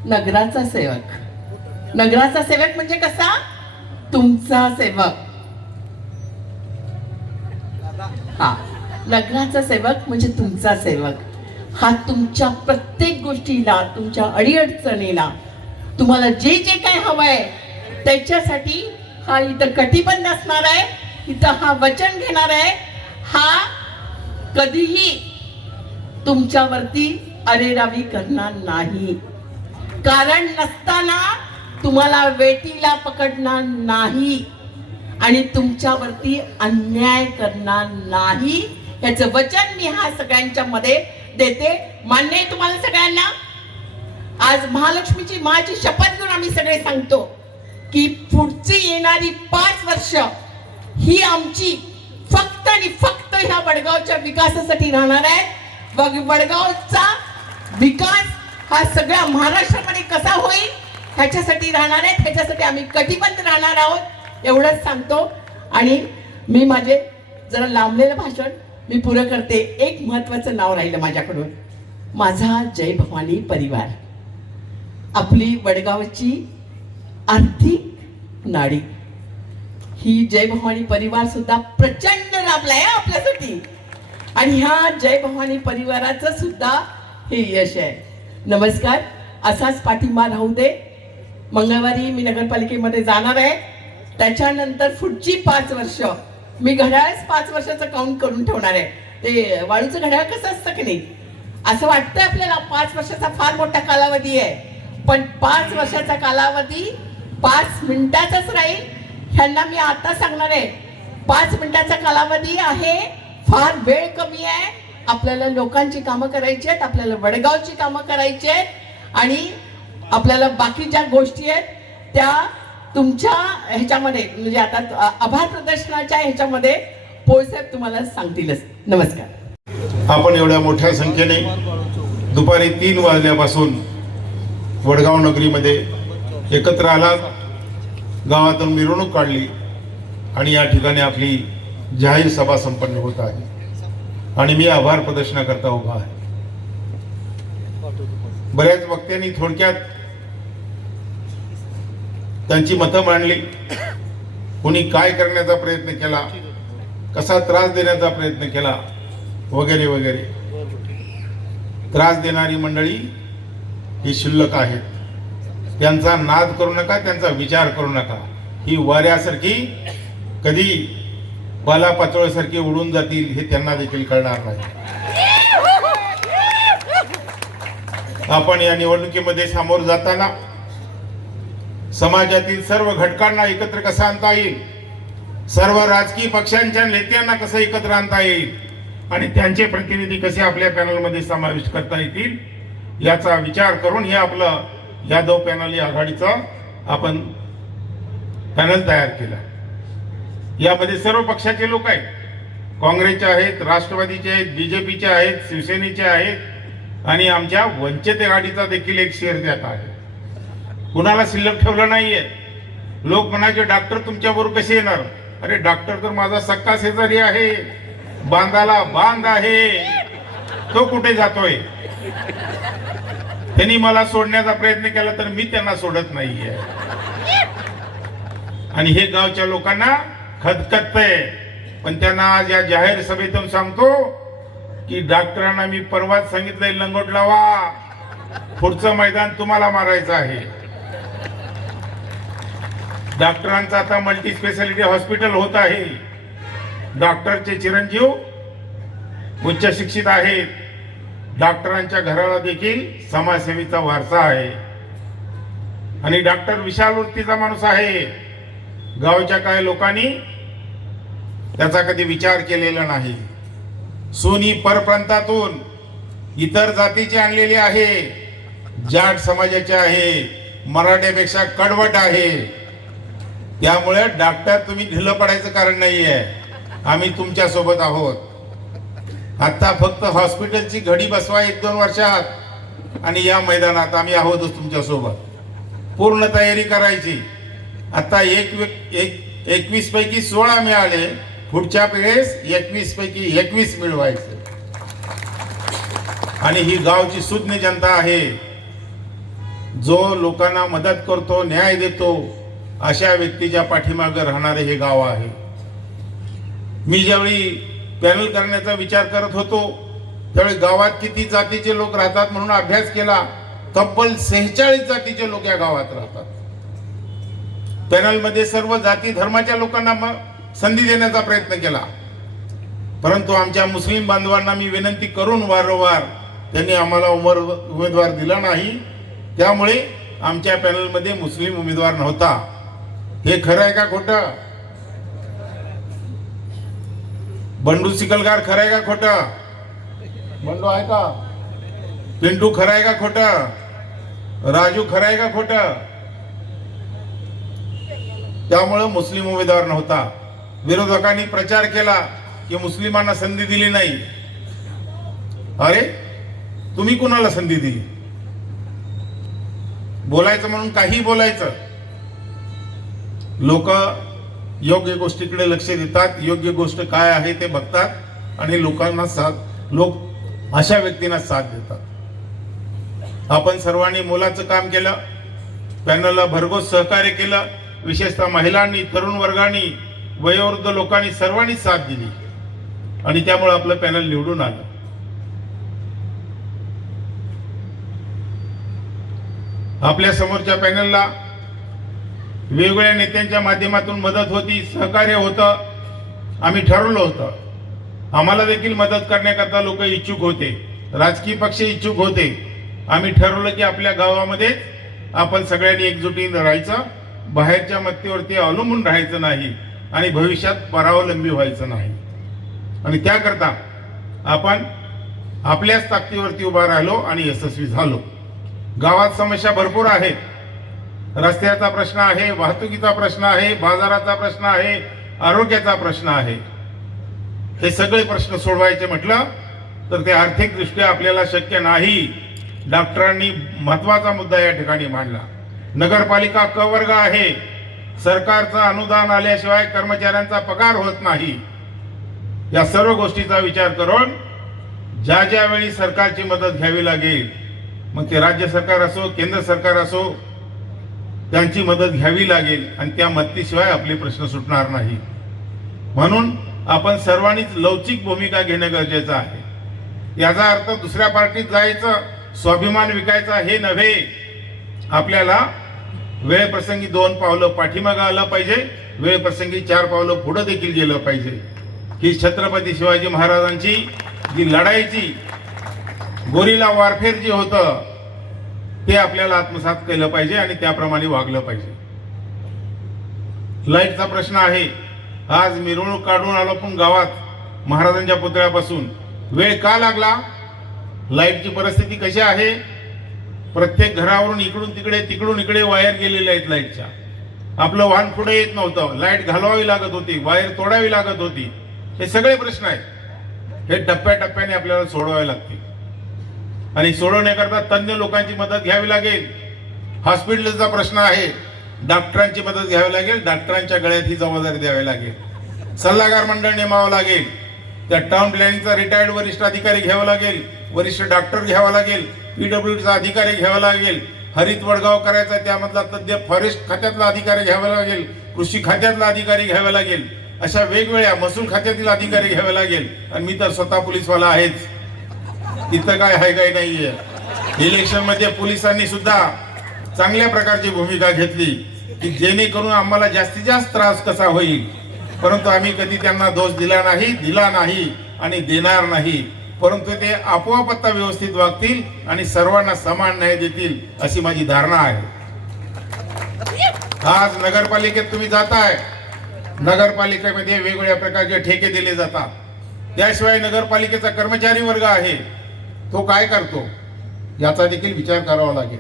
नगराचा सेवक, नगराचा सेवक म्हणजे कसा? तुमचा सेवक. हा, नगराचा सेवक म्हणजे तुमचा सेवक. हा तुमच्या प्रत्येक गोष्टीला, तुमच्या अडीअडचणीला, तुम्हाला जे जे काय हवंय त्याच्यासाठी हा इथं कटिबद्ध असणार आहे. इथं हा वचन घेणार आहे. हा कधीही तुमच्यावरती अरेरावी करणार नाही. कारण नसताना तुम्हाला वेटीला पकडणार नाही आणि तुमच्यावरती अन्याय करणार नाही. याचं वचन मी हा सगळ्यांच्या मध्ये देते. मान्य आहे तुम्हाला सगळ्यांना? आज महालक्ष्मीची माची शपथ घेऊन आम्ही सगळे सांगतो की पुढची येणारी 5 वर्ष ही आमची फक्त आणि फक्त ह्या वडगावच्या विकासासाठी राहणार आहे. वडगावचा विकास हा सगळ्या महाराष्ट्रामध्ये कसा होईल ह्याच्यासाठी राहणार आहे. ह्याच्यासाठी आम्ही कटिबद्ध राहणार आहोत एवढंच सांगतो. आणि मी माझे जरा लांबलेलं भाषण मी पुरं करते. एक महत्वाचं नाव राहिलं माझ्याकडून, माझा जय भवानी परिवार. आपली वडगावची आर्थिक नाडी ही जय भवानी परिवार सुद्धा प्रचंड राबलाय आपल्यासाठी. आणि ह्या जय भवानी परिवाराचं सुद्धा हे यश आहे. नमस्कार, असाच पाठिंबा राहू दे. मंगळवारी मी नगरपालिकेमध्ये जाणार आहे. त्याच्यानंतर पुढची 5 वर्ष मी घड्याळच 5 वर्षाचं काउंट करून ठेवणार आहे. ते वाळूचं घड्याळ कसं असतं की नाही, असं वाटतंय आपल्याला 5 वर्षाचा फार मोठा कालावधी आहे, पण 5 वर्षाचा कालावधी 5 मिनिटाचाच राहील. ह्यांना मी आता सांगणार आहे, 5 मिनिटाचा कालावधी आहे, फार वेळ कमी आहे. आपल्याला लोकांची कामं करायची आहेत, आपल्याला वडगावची कामं करायची आहेत आणि आपल्याला बाकी ज्या गोष्टी आहेत त्या तुमच्या ह्याच्यामध्ये, म्हणजे आता आभार प्रदर्शनाच्या ह्याच्यामध्ये पोळसाहेब तुम्हाला सांगतीलच. नमस्कार. आपण एवढ्या मोठ्या संख्येने दुपारी 3 वाजल्यापासून वडगाव नगरीमध्ये एकत्र आलात, गावातून मिरवणूक काढली आणि या ठिकाणी आपली जाहीर सभा संपन्न होत आहे आणि मी आभार प्रदर्शनाकरता उभा आहे. बऱ्याच वक्त्यांनी थोडक्यात त्यांची मतं मांडली. कोणी काय करण्याचा प्रयत्न केला, कसा त्रास देण्याचा प्रयत्न केला, वगैरे वगैरे. त्रास देणारी मंडळी ही शिल्लक आहेत. त्यांचा नाद करू नका, त्यांचा विचार करू नका. ही वाऱ्यासारखी कधी पालापाचोळ्यासारखी उडून जातील हे त्यांना देखील कळणार नाही. आपण या निवडणुकीमध्ये सामोर जाताना समाजातील सर्व घटकांना एकत्र कसं आणता येईल, सर्व राजकीय पक्षांच्या नेत्यांना कसं एकत्र आणता येईल आणि त्यांचे प्रतिनिधी कसे आपल्या पॅनलमध्ये समाविष्ट करता येतील याचा विचार करून हे आपलं यादव पॅनल या आघाडीचं आपण पॅनल तयार केला. यामध्ये सर्व पक्षाचे लोक आहेत. काँग्रेसचे आहेत, राष्ट्रवादीचे आहेत, बीजेपीचे आहेत, शिवसेनेचे आहेत आणि आमच्या वंचित आघाडीचा देखील एक शेअर त्यात आहे. कुणाला शिल्लक ठेवलं नाहीये. लोक म्हणायचे डॉक्टर तुमच्याबरोबर कसे येणार? अरे डॉक्टर तर माझा सक्का शेजारी आहे, बांधाला बांध आहे, तो कुठे जातोय? त्यांनी मला सोडण्याचा प्रयत्न केला तर मी त्यांना सोडत नाहीये. आणि हे गावच्या लोकांना खदखदतंय. पण त्यांना आज या जाहीर सभेतून सांगतो की डॉक्टरांना मी परवाच सांगितलंय लंगोट लावा, पुढचं मैदान तुम्हाला मारायचं आहे. डॉक्टरांचं आता मल्टी स्पेशालिटी हॉस्पिटल होत आहे. डॉक्टरचे चिरंजीव उच्च शिक्षित आहेत. डॉक्टरांच्या घराला देखील समाजसेवेचा वारसा आहे आणि डॉक्टर विशाल वृत्तीचा माणूस आहे. गावच्या काही लोकांनी त्याचा कधी विचार केलेला नाही. सोनी परप्रांतातून इतर जातीचे आणलेले आहे, जाट समाजाचे आहे, मराठ्यापेक्षा कडवट आहे. त्यामुळे डॉक्टर तुम्ही ढिलं पडायचं कारण नाहीये. आम्ही तुमच्या सोबत आहोत. आता फक्त हॉस्पिटलची घडी बसवा 1-2 वर्षात आणि या मैदानात आम्ही आहोतच तुमच्या सोबत. पूर्ण तयारी करायची. आता 21 पैकी 16 मिळाले, पुढच्या वेळेस 21 पैकी 21 मिळवायचे. आणि ही गावची सुज्ञ जनता आहे. जो लोकांना मदत करतो, न्याय देतो, अशा व्यक्तीच्या पाठीमागे राहणारे हे गाव आहे. मी ज्यावेळी पॅनल करण्याचा विचार करत होतो त्यावेळी गावात किती जातीचे लोक राहतात म्हणून अभ्यास केला. तब्बल 46 जातीचे लोक या गावात राहतात. पॅनलमध्ये सर्व जाती धर्माच्या लोकांना संधी देण्याचा प्रयत्न केला. परंतु आमच्या मुस्लिम बांधवांना मी विनंती करून वारंवार त्यांनी आम्हाला उमेदवार दिला नाही. त्यामुळे आमच्या पॅनलमध्ये मुस्लिम उमेदवार नव्हता. हे खरं आहे का खोटं? बंडू चिखलगार खरं आहे का खोटं? बंडू आहे का? पिंटू खरं आहे का खोटं? राजू खरं आहे का खोटं? त्यामुळे मुस्लिम उमेदवार नव्हता. विरोधकांनी प्रचार केला की मुस्लिमांना संधी दिली नाही. अरे तुम्ही कुणाला संधी दिली? बोलायचं म्हणून काही बोलायचं. लोक योग्य गोष्टीकडे लक्ष देतात, योग्य गोष्ट काय आहे ते बघतात आणि लोकांना लोक अशा व्यक्तींना साथ देतात. आपण सर्वांनी मोलाचं काम केलं. पॅनलला भरघोस सहकार्य केलं. विशेषतः महिलांनी, तरुण वर्गांनी, वयोवृद्ध लोकांनी सर्वांनी साथ दिली आणि त्यामुळे आपलं पॅनल निवडून आलं. आपल्या समोरच्या पॅनलला वेगवेगळ्या नेत्यांच्या माध्यमातून मदत होती, सहकार्य होतं. आम्ही ठरवलं होतं. आम्हाला देखील मदत करण्याकरता लोक इच्छुक होते, राजकीय पक्ष इच्छुक होते. आम्ही ठरवलं की आपल्या गावामध्ये आपण सगळ्यांनी एकजुटीने राहायचं, बाहेरच्या मत्तेवरती अवलंबून राहायचं नाही आणि भविष्यात परावलंबी व्हायचं नाही. आणि त्याकरता आपण आपल्याच ताकदीवरती उभा राहिलो आणि यशस्वी झालो. गावात समस्या भरपूर आहेत. रस्त्याचा प्रश्न आहे, वाहतुकीचा प्रश्न आहे, बाजाराचा प्रश्न आहे, आरोग्याचा प्रश्न आहे. हे सगळे प्रश्न सोडवायचे म्हटलं तर ते आर्थिकदृष्ट्या आपल्याला शक्य नाही. डॉक्टरांनी महत्वाचा मुद्दा या ठिकाणी मांडला. नगरपालिका क वर्ग आहे. सरकारचं अनुदान आल्याशिवाय कर्मचाऱ्यांचा पगार होत नाही. या सर्व गोष्टीचा विचार करून ज्या ज्या वेळी सरकारची मदत घ्यावी लागेल, मग ते राज्य सरकार असो केंद्र सरकार असो, त्यांची मदत घ्यावी लागेल आणि त्या मदतीशिवाय आपले प्रश्न सुटणार नाही. म्हणून आपण सर्वांनीच लवचिक भूमिका घेणं गरजेचं आहे. याचा अर्थ दुसऱ्या पार्टीत जायचं, स्वाभिमान विकायचा हे नव्हे. आपल्याला वेळ प्रसंगी 2 पावलं पाठीमागं आलं पाहिजे, वेळ प्रसंगी 4 पावलं पुढे देखील गेलं पाहिजे. ही छत्रपती शिवाजी महाराजांची जी लढाईची गोरिला वारफेर जी होतं ते आपल्याला आत्मसात केलं पाहिजे आणि त्याप्रमाणे वागलं पाहिजे. लाईटचा प्रश्न आहे. आज मिरवणूक काढून आलो पण गावात महाराजांच्या पुतळ्यापासून वेळ का लागला? लाईटची परिस्थिती कशी आहे? प्रत्येक घरावरून इकडून तिकडे तिकडून इकडे वायर गेलेल्या आहेत लाईटच्या. आपलं वाहन पुढे येत नव्हतं, लाईट घालवावी लागत होती, वायर तोडावी लागत होती. हे सगळे प्रश्न आहेत. हे टप्प्याटप्प्याने आपल्याला सोडवावे लागतील आणि सोडवण्याकरता तज्ञ लोकांची मदत घ्यावी लागेल. हॉस्पिटलचा प्रश्न आहे, डॉक्टरांची मदत घ्यावी लागेल, डॉक्टरांच्या गळ्यात ही जबाबदारी द्यावी लागेल. सल्लागार मंडळ नेमावं लागेल, त्या टाउन प्लॅनिंगचा रिटायर्ड वरिष्ठ अधिकारी घ्यावा लागेल, वरिष्ठ डॉक्टर घ्यावा लागेल, पीडब्ल्यूडीचा अधिकारी घ्यावा लागेल, हरित वडगाव करायचा त्यामधला तज्ञ फॉरेस्ट खात्यातला अधिकारी घ्यावा लागेल, कृषी खात्यातला अधिकारी घ्यावा लागेल, अशा वेगवेगळ्या महसूल खात्यातील अधिकारी घ्यावे लागेल. आणि मी तर स्वतः पोलीसवाला आहेच, इथं काय आहे काही नाहीये. इलेक्शन मध्ये पोलिसांनी सुद्धा चांगल्या प्रकारची भूमिका घेतली की जेणेकरून आम्हाला जास्तीत जास्त त्रास कसा होईल, परंतु आम्ही कधी त्यांना दोष दिला नाही आणि देणार नाही. परंतु ते आपोआप आता व्यवस्थित वागतील आणि सर्वांना समान न्याय देतील अशी माझी धारणा आहे. आज नगरपालिकेत तुम्ही जाताय, नगरपालिकेमध्ये वेगवेगळ्या प्रकारचे ठेके दिले जातात. त्याशिवाय नगरपालिकेचा कर्मचारी वर्ग आहे, तो काय करतो याचा देखील विचार करावा लागेल.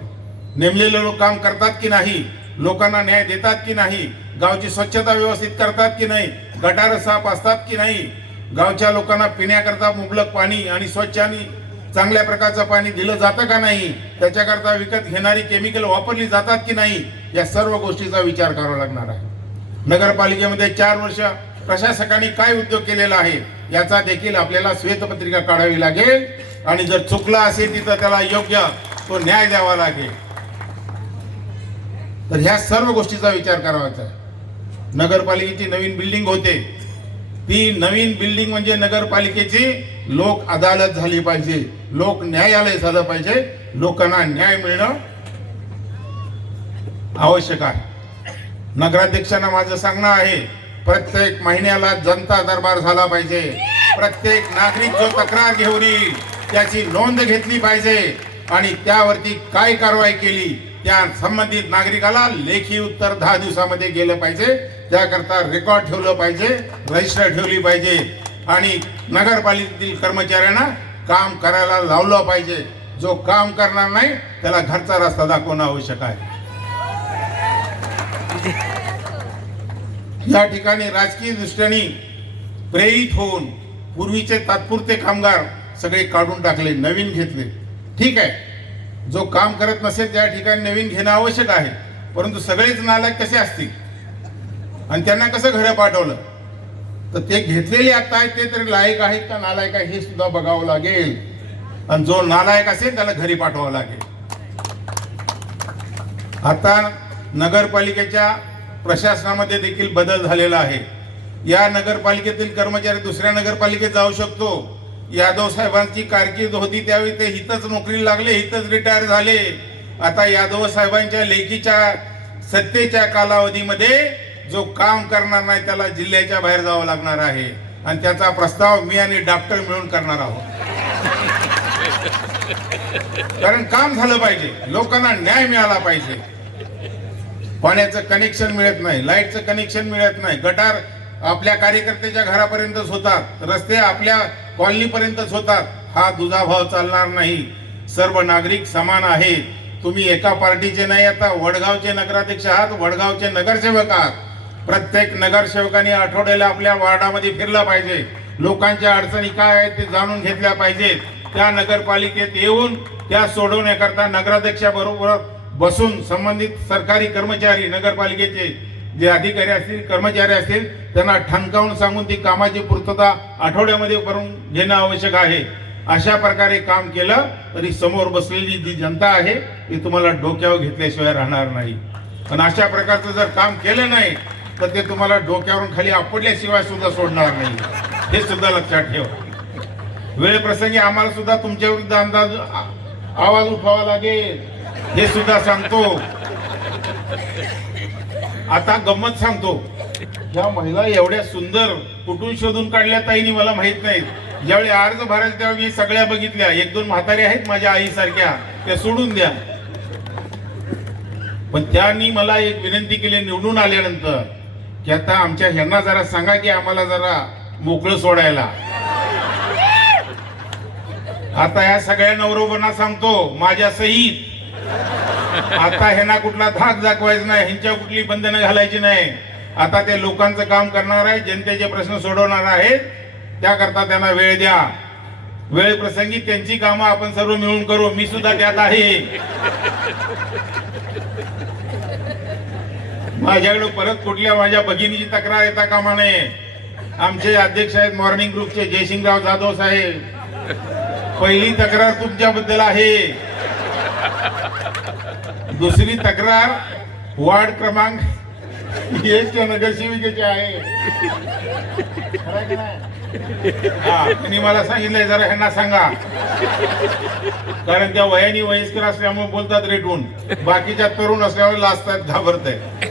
नेमलेले लोक काम करतात की नाही, लोकांना न्याय देतात की नाही, गावची स्वच्छता व्यवस्थित करतात की नाही, गटार साफ असतात की नाही, गावच्या लोकांना पिण्याकरता मुबलक पाणी आणि स्वच्छ आणि चांगल्या प्रकारचं पाणी दिलं जातं का नाही, त्याच्याकरता विकत घेणारी केमिकल वापरली जातात की नाही, या सर्व गोष्टीचा विचार करावा लागणार आहे. नगरपालिकेमध्ये 4 वर्ष प्रशासकांनी काय उद्योग केलेला आहे याचा देखील आपल्याला श्वेतपत्रिका काढावी लागेल आणि जर चुकला असेल तिथं त्याला योग्य तो न्याय द्यावा लागेल. तर ह्या सर्व गोष्टीचा विचार करावाचा आहे. नगरपालिकेची नवीन बिल्डिंग होते, ती नवीन बिल्डिंग म्हणजे नगरपालिकेची लोक अदालत झाली पाहिजे, लोक न्यायालय झालं पाहिजे, लोकांना न्याय मिळणं आवश्यक आहे. नगराध्यक्षांना माझं सांगणं आहे, प्रत्येक महिन्याला जनता दरबार झाला पाहिजे. प्रत्येक नागरिक जो तक्रार घेऊन येईल त्याची नोंद घेतली पाहिजे आणि त्यावरती काय कारवाई केली त्या संबंधित नागरिकाला लेखी उत्तर 10 दिवसामध्ये गेलं पाहिजे. त्याकरता रेकॉर्ड ठेवलं पाहिजे, रजिस्टर ठेवली पाहिजे आणि नगरपालिकेतील कर्मचाऱ्यांना काम करायला लावलं पाहिजे. जो काम करणार नाही त्याला घरचा रस्ता दाखवणं आवश्यक आहे. या ठिकाणी राजकीय दृष्टीने प्रेरित होऊन पूर्वीचे तात्पुरते कामगार सगळे काढून टाकले, नवीन घेतले. ठीक आहे, जो काम करत नसेल त्या ठिकाणी नवीन घेणं आवश्यक आहे, परंतु सगळेच नालायक कसे असतील आणि त्यांना कसं घरं पाठवलं, तर ते घेतलेले आता आहेत ते तरी लायक आहेत का नालायक आहे हे सुद्धा बघावं लागेल आणि जो नालायक असेल त्याला घरी पाठवावं लागेल. आता नगरपालिकेच्या प्रशासनामध्ये देखील बदल झालेला आहे. या नगरपालिकेतील कर्मचारी दुसऱ्या नगरपालिकेत जाऊ शकतो. यादव साहेबांची कारकीर्द होती त्यावेळी ते हितच नोकरीला लागले, हितच रिटायर झाले. आता यादव साहेबांच्या लेखीच्या सत्तेच्या कालावधीमध्ये जो काम करणार नाही त्याला जिल्ह्याच्या बाहेर जावं लागणार आहे आणि त्याचा प्रस्ताव मी आणि डॉक्टर मिळून करणार आहोत. कारण काम झालं पाहिजे, लोकांना न्याय मिळाला पाहिजे. पाण्याचं कनेक्शन मिळत नाही, लाईटचं कनेक्शन मिळत नाही, गटार आपल्या कार्यकर्त्याच्या घरापर्यंतच होतात, रस्ते आपल्या कॉलनीपर्यंतच होतात. हा दुजाभाव चालणार नाही. सर्व नागरिक समान आहेत. तुम्ही एका पार्टीचे नाही, आता वडगावचे नगराध्यक्ष आहात, वडगावचे नगरसेवक आहात. प्रत्येक नगरसेवकाने आठवड्याला आपल्या वार्डामध्ये फिरलं पाहिजे, लोकांच्या अडचणी काय आहेत ते जाणून घेतल्या पाहिजेत. त्या नगरपालिकेत येऊन त्या सोडवण्याकरता नगराध्यक्षाबरोबर बसून संबंधित सरकारी कर्मचारी नगरपालिकेचे जे अधिकारी असतील कर्मचारी असतील त्यांना ठणकावून सांगून ती कामाची पूर्तता आठवड्यामध्ये करून घेणं आवश्यक आहे. अशा प्रकारे काम केलं तरी समोर बसलेली जी जनता आहे ती तुम्हाला डोक्यावर घेतल्याशिवाय राहणार नाही. पण अशा प्रकारचं जर काम केलं नाही तर ते तुम्हाला डोक्यावरून खाली आपडल्याशिवाय सुद्धा सोडणार नाही, हे सुद्धा लक्षात ठेवा. वेळ प्रसंगी आम्हाला सुद्धा तुमच्या विरुद्ध आवाज उठवावा लागेल, हे सुद्धा सांगतो. आता गंमत सांगतो, या महिला एवढ्या सुंदर कुठून शोधून काढल्या ताईनी मला माहित नाही. ज्यावेळी अर्ज भरायचा त्यावेळी मी सगळ्या बघितल्या. 1-2 म्हातारी आहेत माझ्या आईसारख्या, त्या सोडून द्या. पण त्यांनी मला एक विनंती केली निवडून आल्यानंतर की आता आमच्या ह्यांना जरा सांगा की आम्हाला जरा मोकळं सोडायला. आता या सगळ्या नवरोबांना सांगतो माझ्या सहित, आता ह्यांना कुठला धाक दाखवायचा नाही, ह्यांच्या कुठली बंधनं घालायची नाही. आता ते लोकांचं काम करणार आहे, जनतेचे प्रश्न सोडवणार आहेत, त्याकरता त्यांना वेळ द्या. वेळ प्रसंगी त्यांची कामं आपण सर्व मिळून करू, मी सुद्धा त्यात आहे. माझ्याकडे परत कुठल्या माझ्या भगिनीची तक्रार येता कामा नये. आमचे अध्यक्ष आहेत मॉर्निंग ग्रुपचे जयसिंगराव जाधव साहेब, पहिली तक्रार तुमच्याबद्दल आहे. दुसरी तक्रार वार्ड क्रमांक 1 च्या नगरसेविकेची आहे. त्यांनी मला सांगितलंय जरा ह्यांना सांगा, कारण त्या वयाने वयस्कर असल्यामुळे बोलतात रेटून, बाकीच्या तरुण असल्यामुळे लाजतात, घाबरतायत.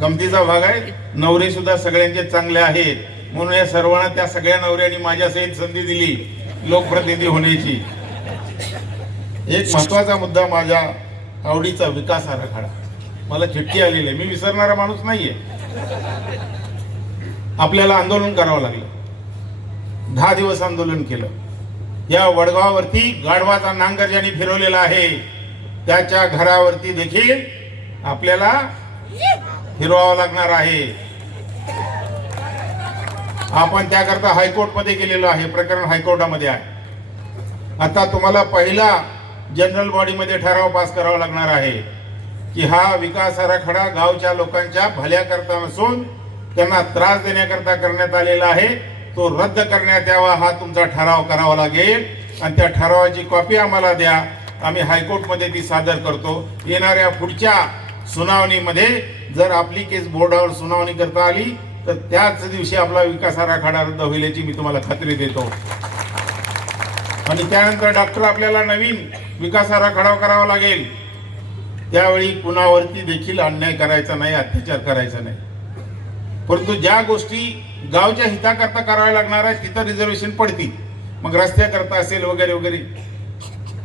गमतीचा भाग आहे. नवरे सुद्धा सगळ्यांचे चांगले आहेत, म्हणून या सर्वांना त्या सगळ्या नवऱ्यांनी माझ्या सहित संधी दिली लोकप्रतिनिधी होण्याची. एक महत्वाचा मुद्दा माझ्या आवडीचा विकास आराखडा. मला चिठ्ठी आलेली आहे, मी विसरणारा माणूस नाहीये. आपल्याला आंदोलन करावं लागलं, 10 दिवस आंदोलन केलं. या वडगावावरती गाढवाचा नांगर ज्यांनी फिरवलेला आहे त्याच्या घरावरती देखील आपल्याला फिरवावं लागणार आहे. आपण त्याकरता हायकोर्टमध्ये गेलेलो आहे, प्रकरण हायकोर्टामध्ये आहे. आता तुम्हाला पहिला जनरल बॉडीमध्ये ठराव पास करावा लागणार आहे की हा विकास आराखडा गावच्या लोकांच्या भल्याकरता नसून त्यांना त्रास देण्याकरता करण्यात आलेला आहे, तो रद्द करण्यात यावा, हा तुमचा ठराव करावा लागेल. आणि त्या ठरावाची कॉपी आम्हाला द्या, आम्ही हायकोर्टमध्ये ती सादर करतो. येणाऱ्या पुढच्या सुनावणीमध्ये जर आपली केस बोर्डावर सुनावणी करता आली तर त्याच दिवशी आपला विकास आराखडा रद्द होईल याची मी तुम्हाला खात्री देतो. आणि त्यानंतर डॉक्टर आपल्याला नवीन विकास आराखडा करावा लागेल. त्यावेळी कुणावरती देखील अन्याय करायचा नाही, अत्याचार करायचा नाही. परंतु ज्या गोष्टी गावच्या हिताकरता कराव्या लागणार आहेत तिथं रिझर्वेशन पडतील, मग रस्त्याकरता असेल वगैरे वगैरे.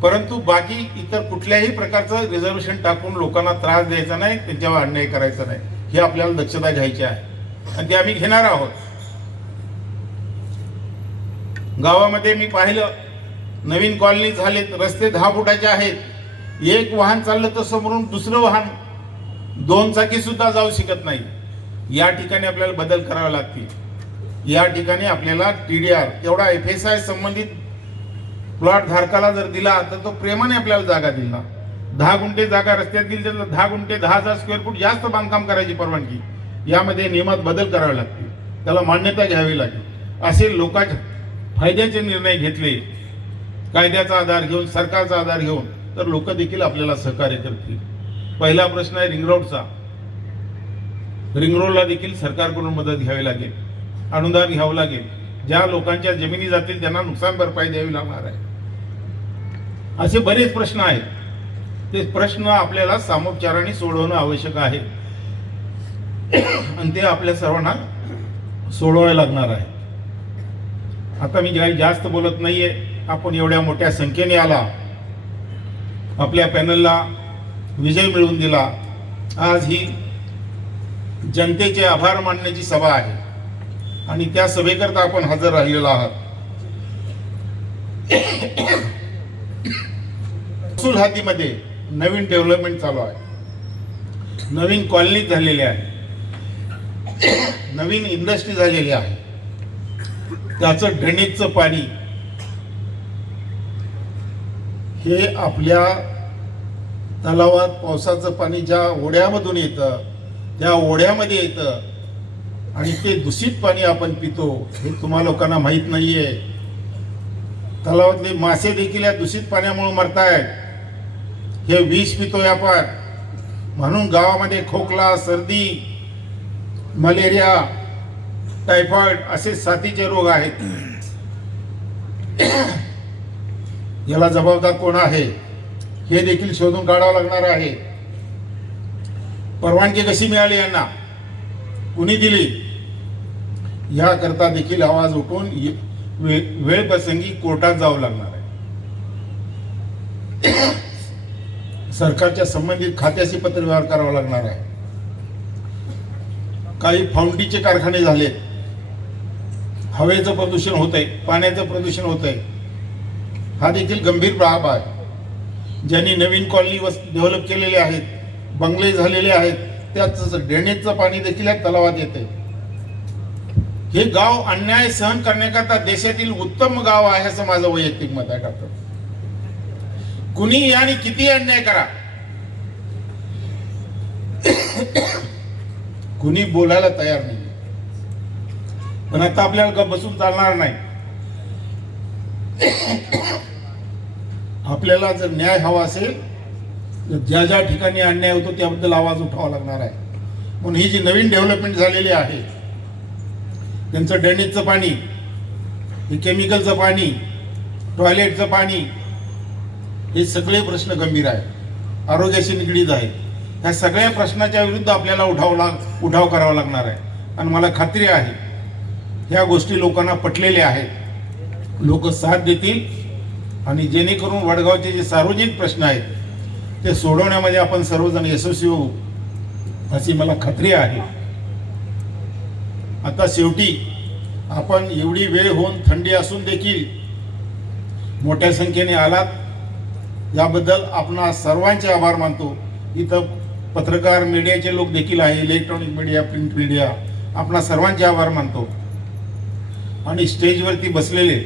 परंतु बाकी इतर कुठल्याही प्रकारचं रिझर्वेशन टाकून लोकांना त्रास द्यायचा नाही, त्यांच्यावर अन्याय करायचा नाही, ही आपल्याला दक्षता घ्यायची आहे आणि ते आम्ही घेणार आहोत. गावामध्ये मी पाहिलं नवीन कॉलनी झालेत, रस्ते 10 फुटाचे आहेत. एक वाहन चाललं तर समोरून दुसरं वाहन 2 चाकी सुद्धा जाऊ शकत नाही. या ठिकाणी आपल्याला बदल करावे लागतील. या ठिकाणी आपल्याला TDR तेवढा FSI संबंधित प्लॉट धारकाला जर दिला तर तो प्रेमाने आपल्याला जागा दिला. 10 गुंठे जागा रस्त्यात दिली तर 10 गुंठे 10,000 स्क्वेअर फूट जास्त बांधकाम करायची परवानगी. यामध्ये नियमात बदल करावे लागतील, त्याला मान्यता घ्यावी लागेल. असे लोकांच्या फायद्याचे निर्णय घेतले कायद्याचा आधार घेऊन, सरकारचा आधार घेऊन, तर लोक देखील आपल्याला सहकार्य करतील. पहिला प्रश्न आहे रिंग रोडचा. रिंग रोडला देखील सरकारकडून मदत घ्यावी लागेल, अनुदान घ्यावं लागेल. ज्या लोकांच्या जमिनी जातील त्यांना नुकसान भरपाई द्यावी लागणार आहे. असे बरेच प्रश्न आहेत. ते प्रश्न आपल्याला सामोपचाराने सोडवणं आवश्यक आहे आणि ते आपल्या सर्वांना सोडवायला लागणार आहे. आता मी काही जास्त बोलत नाहीये. आपण एवढ्या मोठ्या संख्येने आला, आपल्या पॅनलला विजय मिळवून दिला. आज ही जनतेचे आभार मानण्याची सभा आहे आणि त्या सभेकरता आपण हजर राहिलेलो आहात. महसूल हातीमध्ये नवीन डेव्हलपमेंट चालू आहे, नवीन कॉलनी झालेली आहे, नवीन इंडस्ट्री झालेली आहे. त्याचं ड्रेनेजचं पाणी हे आपल्या तलावात पावसाचं पाणी ज्या ओढ्यामधून येतं त्या ओढ्यामध्ये येतं आणि ते दूषित पाणी आपण पितो हे तुम्हा लोकांना माहीत नाहीये. तलावातले मासे देखील या दूषित पाण्यामुळे मरतायत. हे विष पितोय आपण. म्हणून गावामध्ये खोकला, सर्दी, मलेरिया, टायफॉइड असे साथीचे रोग आहेत. याला जबाबदार कोण आहे हे देखील शोधून काढावं लागणार आहे. परवानगी कशी मिळाली यांना, कुणी दिली, याकरता देखील आवाज उठून वेळ प्रसंगी कोर्टात जावं लागणार आहे. सरकारच्या संबंधित खात्याशी पत्रव्यवहार करावा लागणार आहे. काही फाउंडीचे कारखाने झालेत, हवेचं प्रदूषण होतंय, पाण्याचं प्रदूषण होतंय. हा देखील गंभीर बाब आहे. ज्यांनी नवीन कॉलनी डेव्हलप केलेले आहेत, बंगले झालेले आहेत, त्याच ड्रेनेजचं पाणी देखील या तलावात येते. हे गाव अन्याय सहन करण्याकरता देशातील उत्तम गाव आहे असं माझं वैयक्तिक मत आहे. डॉक्टर, कुणी आणि किती अन्याय करा, कुणी बोलायला तयार नाही. पण आता आपल्याला गप्प बसून चालणार नाही. आपल्याला जर न्याय हवा असेल तर ज्या ज्या ठिकाणी अन्याय होतो त्याबद्दल आवाज उठावा लागणार आहे. म्हणून ही जी नवीन डेव्हलपमेंट झालेली आहे, त्यांचं ड्रेनेजचं पाणी, हे केमिकलचं पाणी, टॉयलेटचं पाणी, हे सगळे प्रश्न गंभीर आहेत, आरोग्याशी निगडीत आहेत. ह्या सगळ्या प्रश्नाच्या विरुद्ध आपल्याला उठाव करावा लागणार आहे. आणि मला खात्री आहे ह्या गोष्टी लोकांना पटलेल्या आहेत, लोक साथ देतील आणि जेणेकरून वडगावचे जे सार्वजनिक प्रश्न आहेत ते सोडवण्यामध्ये आपण सर्वजण यशस्वी होऊ अशी मला खात्री आहे. आता शेवटी आपण एवढी वेळ होऊन थंडी असून देखील मोठ्या संख्येने आलात, याबद्दल आपणा सर्वांचे आभार मानतो. इथं पत्रकार, मीडियाचे लोक देखील आहे, इलेक्ट्रॉनिक मीडिया, प्रिंट मीडिया, आपणा सर्वांचे आभार मानतो. आणि स्टेजवरती बसलेले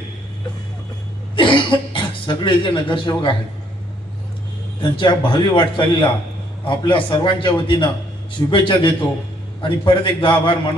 सगळे जे नगरसेवक आहेत त्यांच्या भावी वाटचालीला आपल्या सर्वांच्या वतीनं शुभेच्छा देतो आणि परत एकदा आभार मानतो.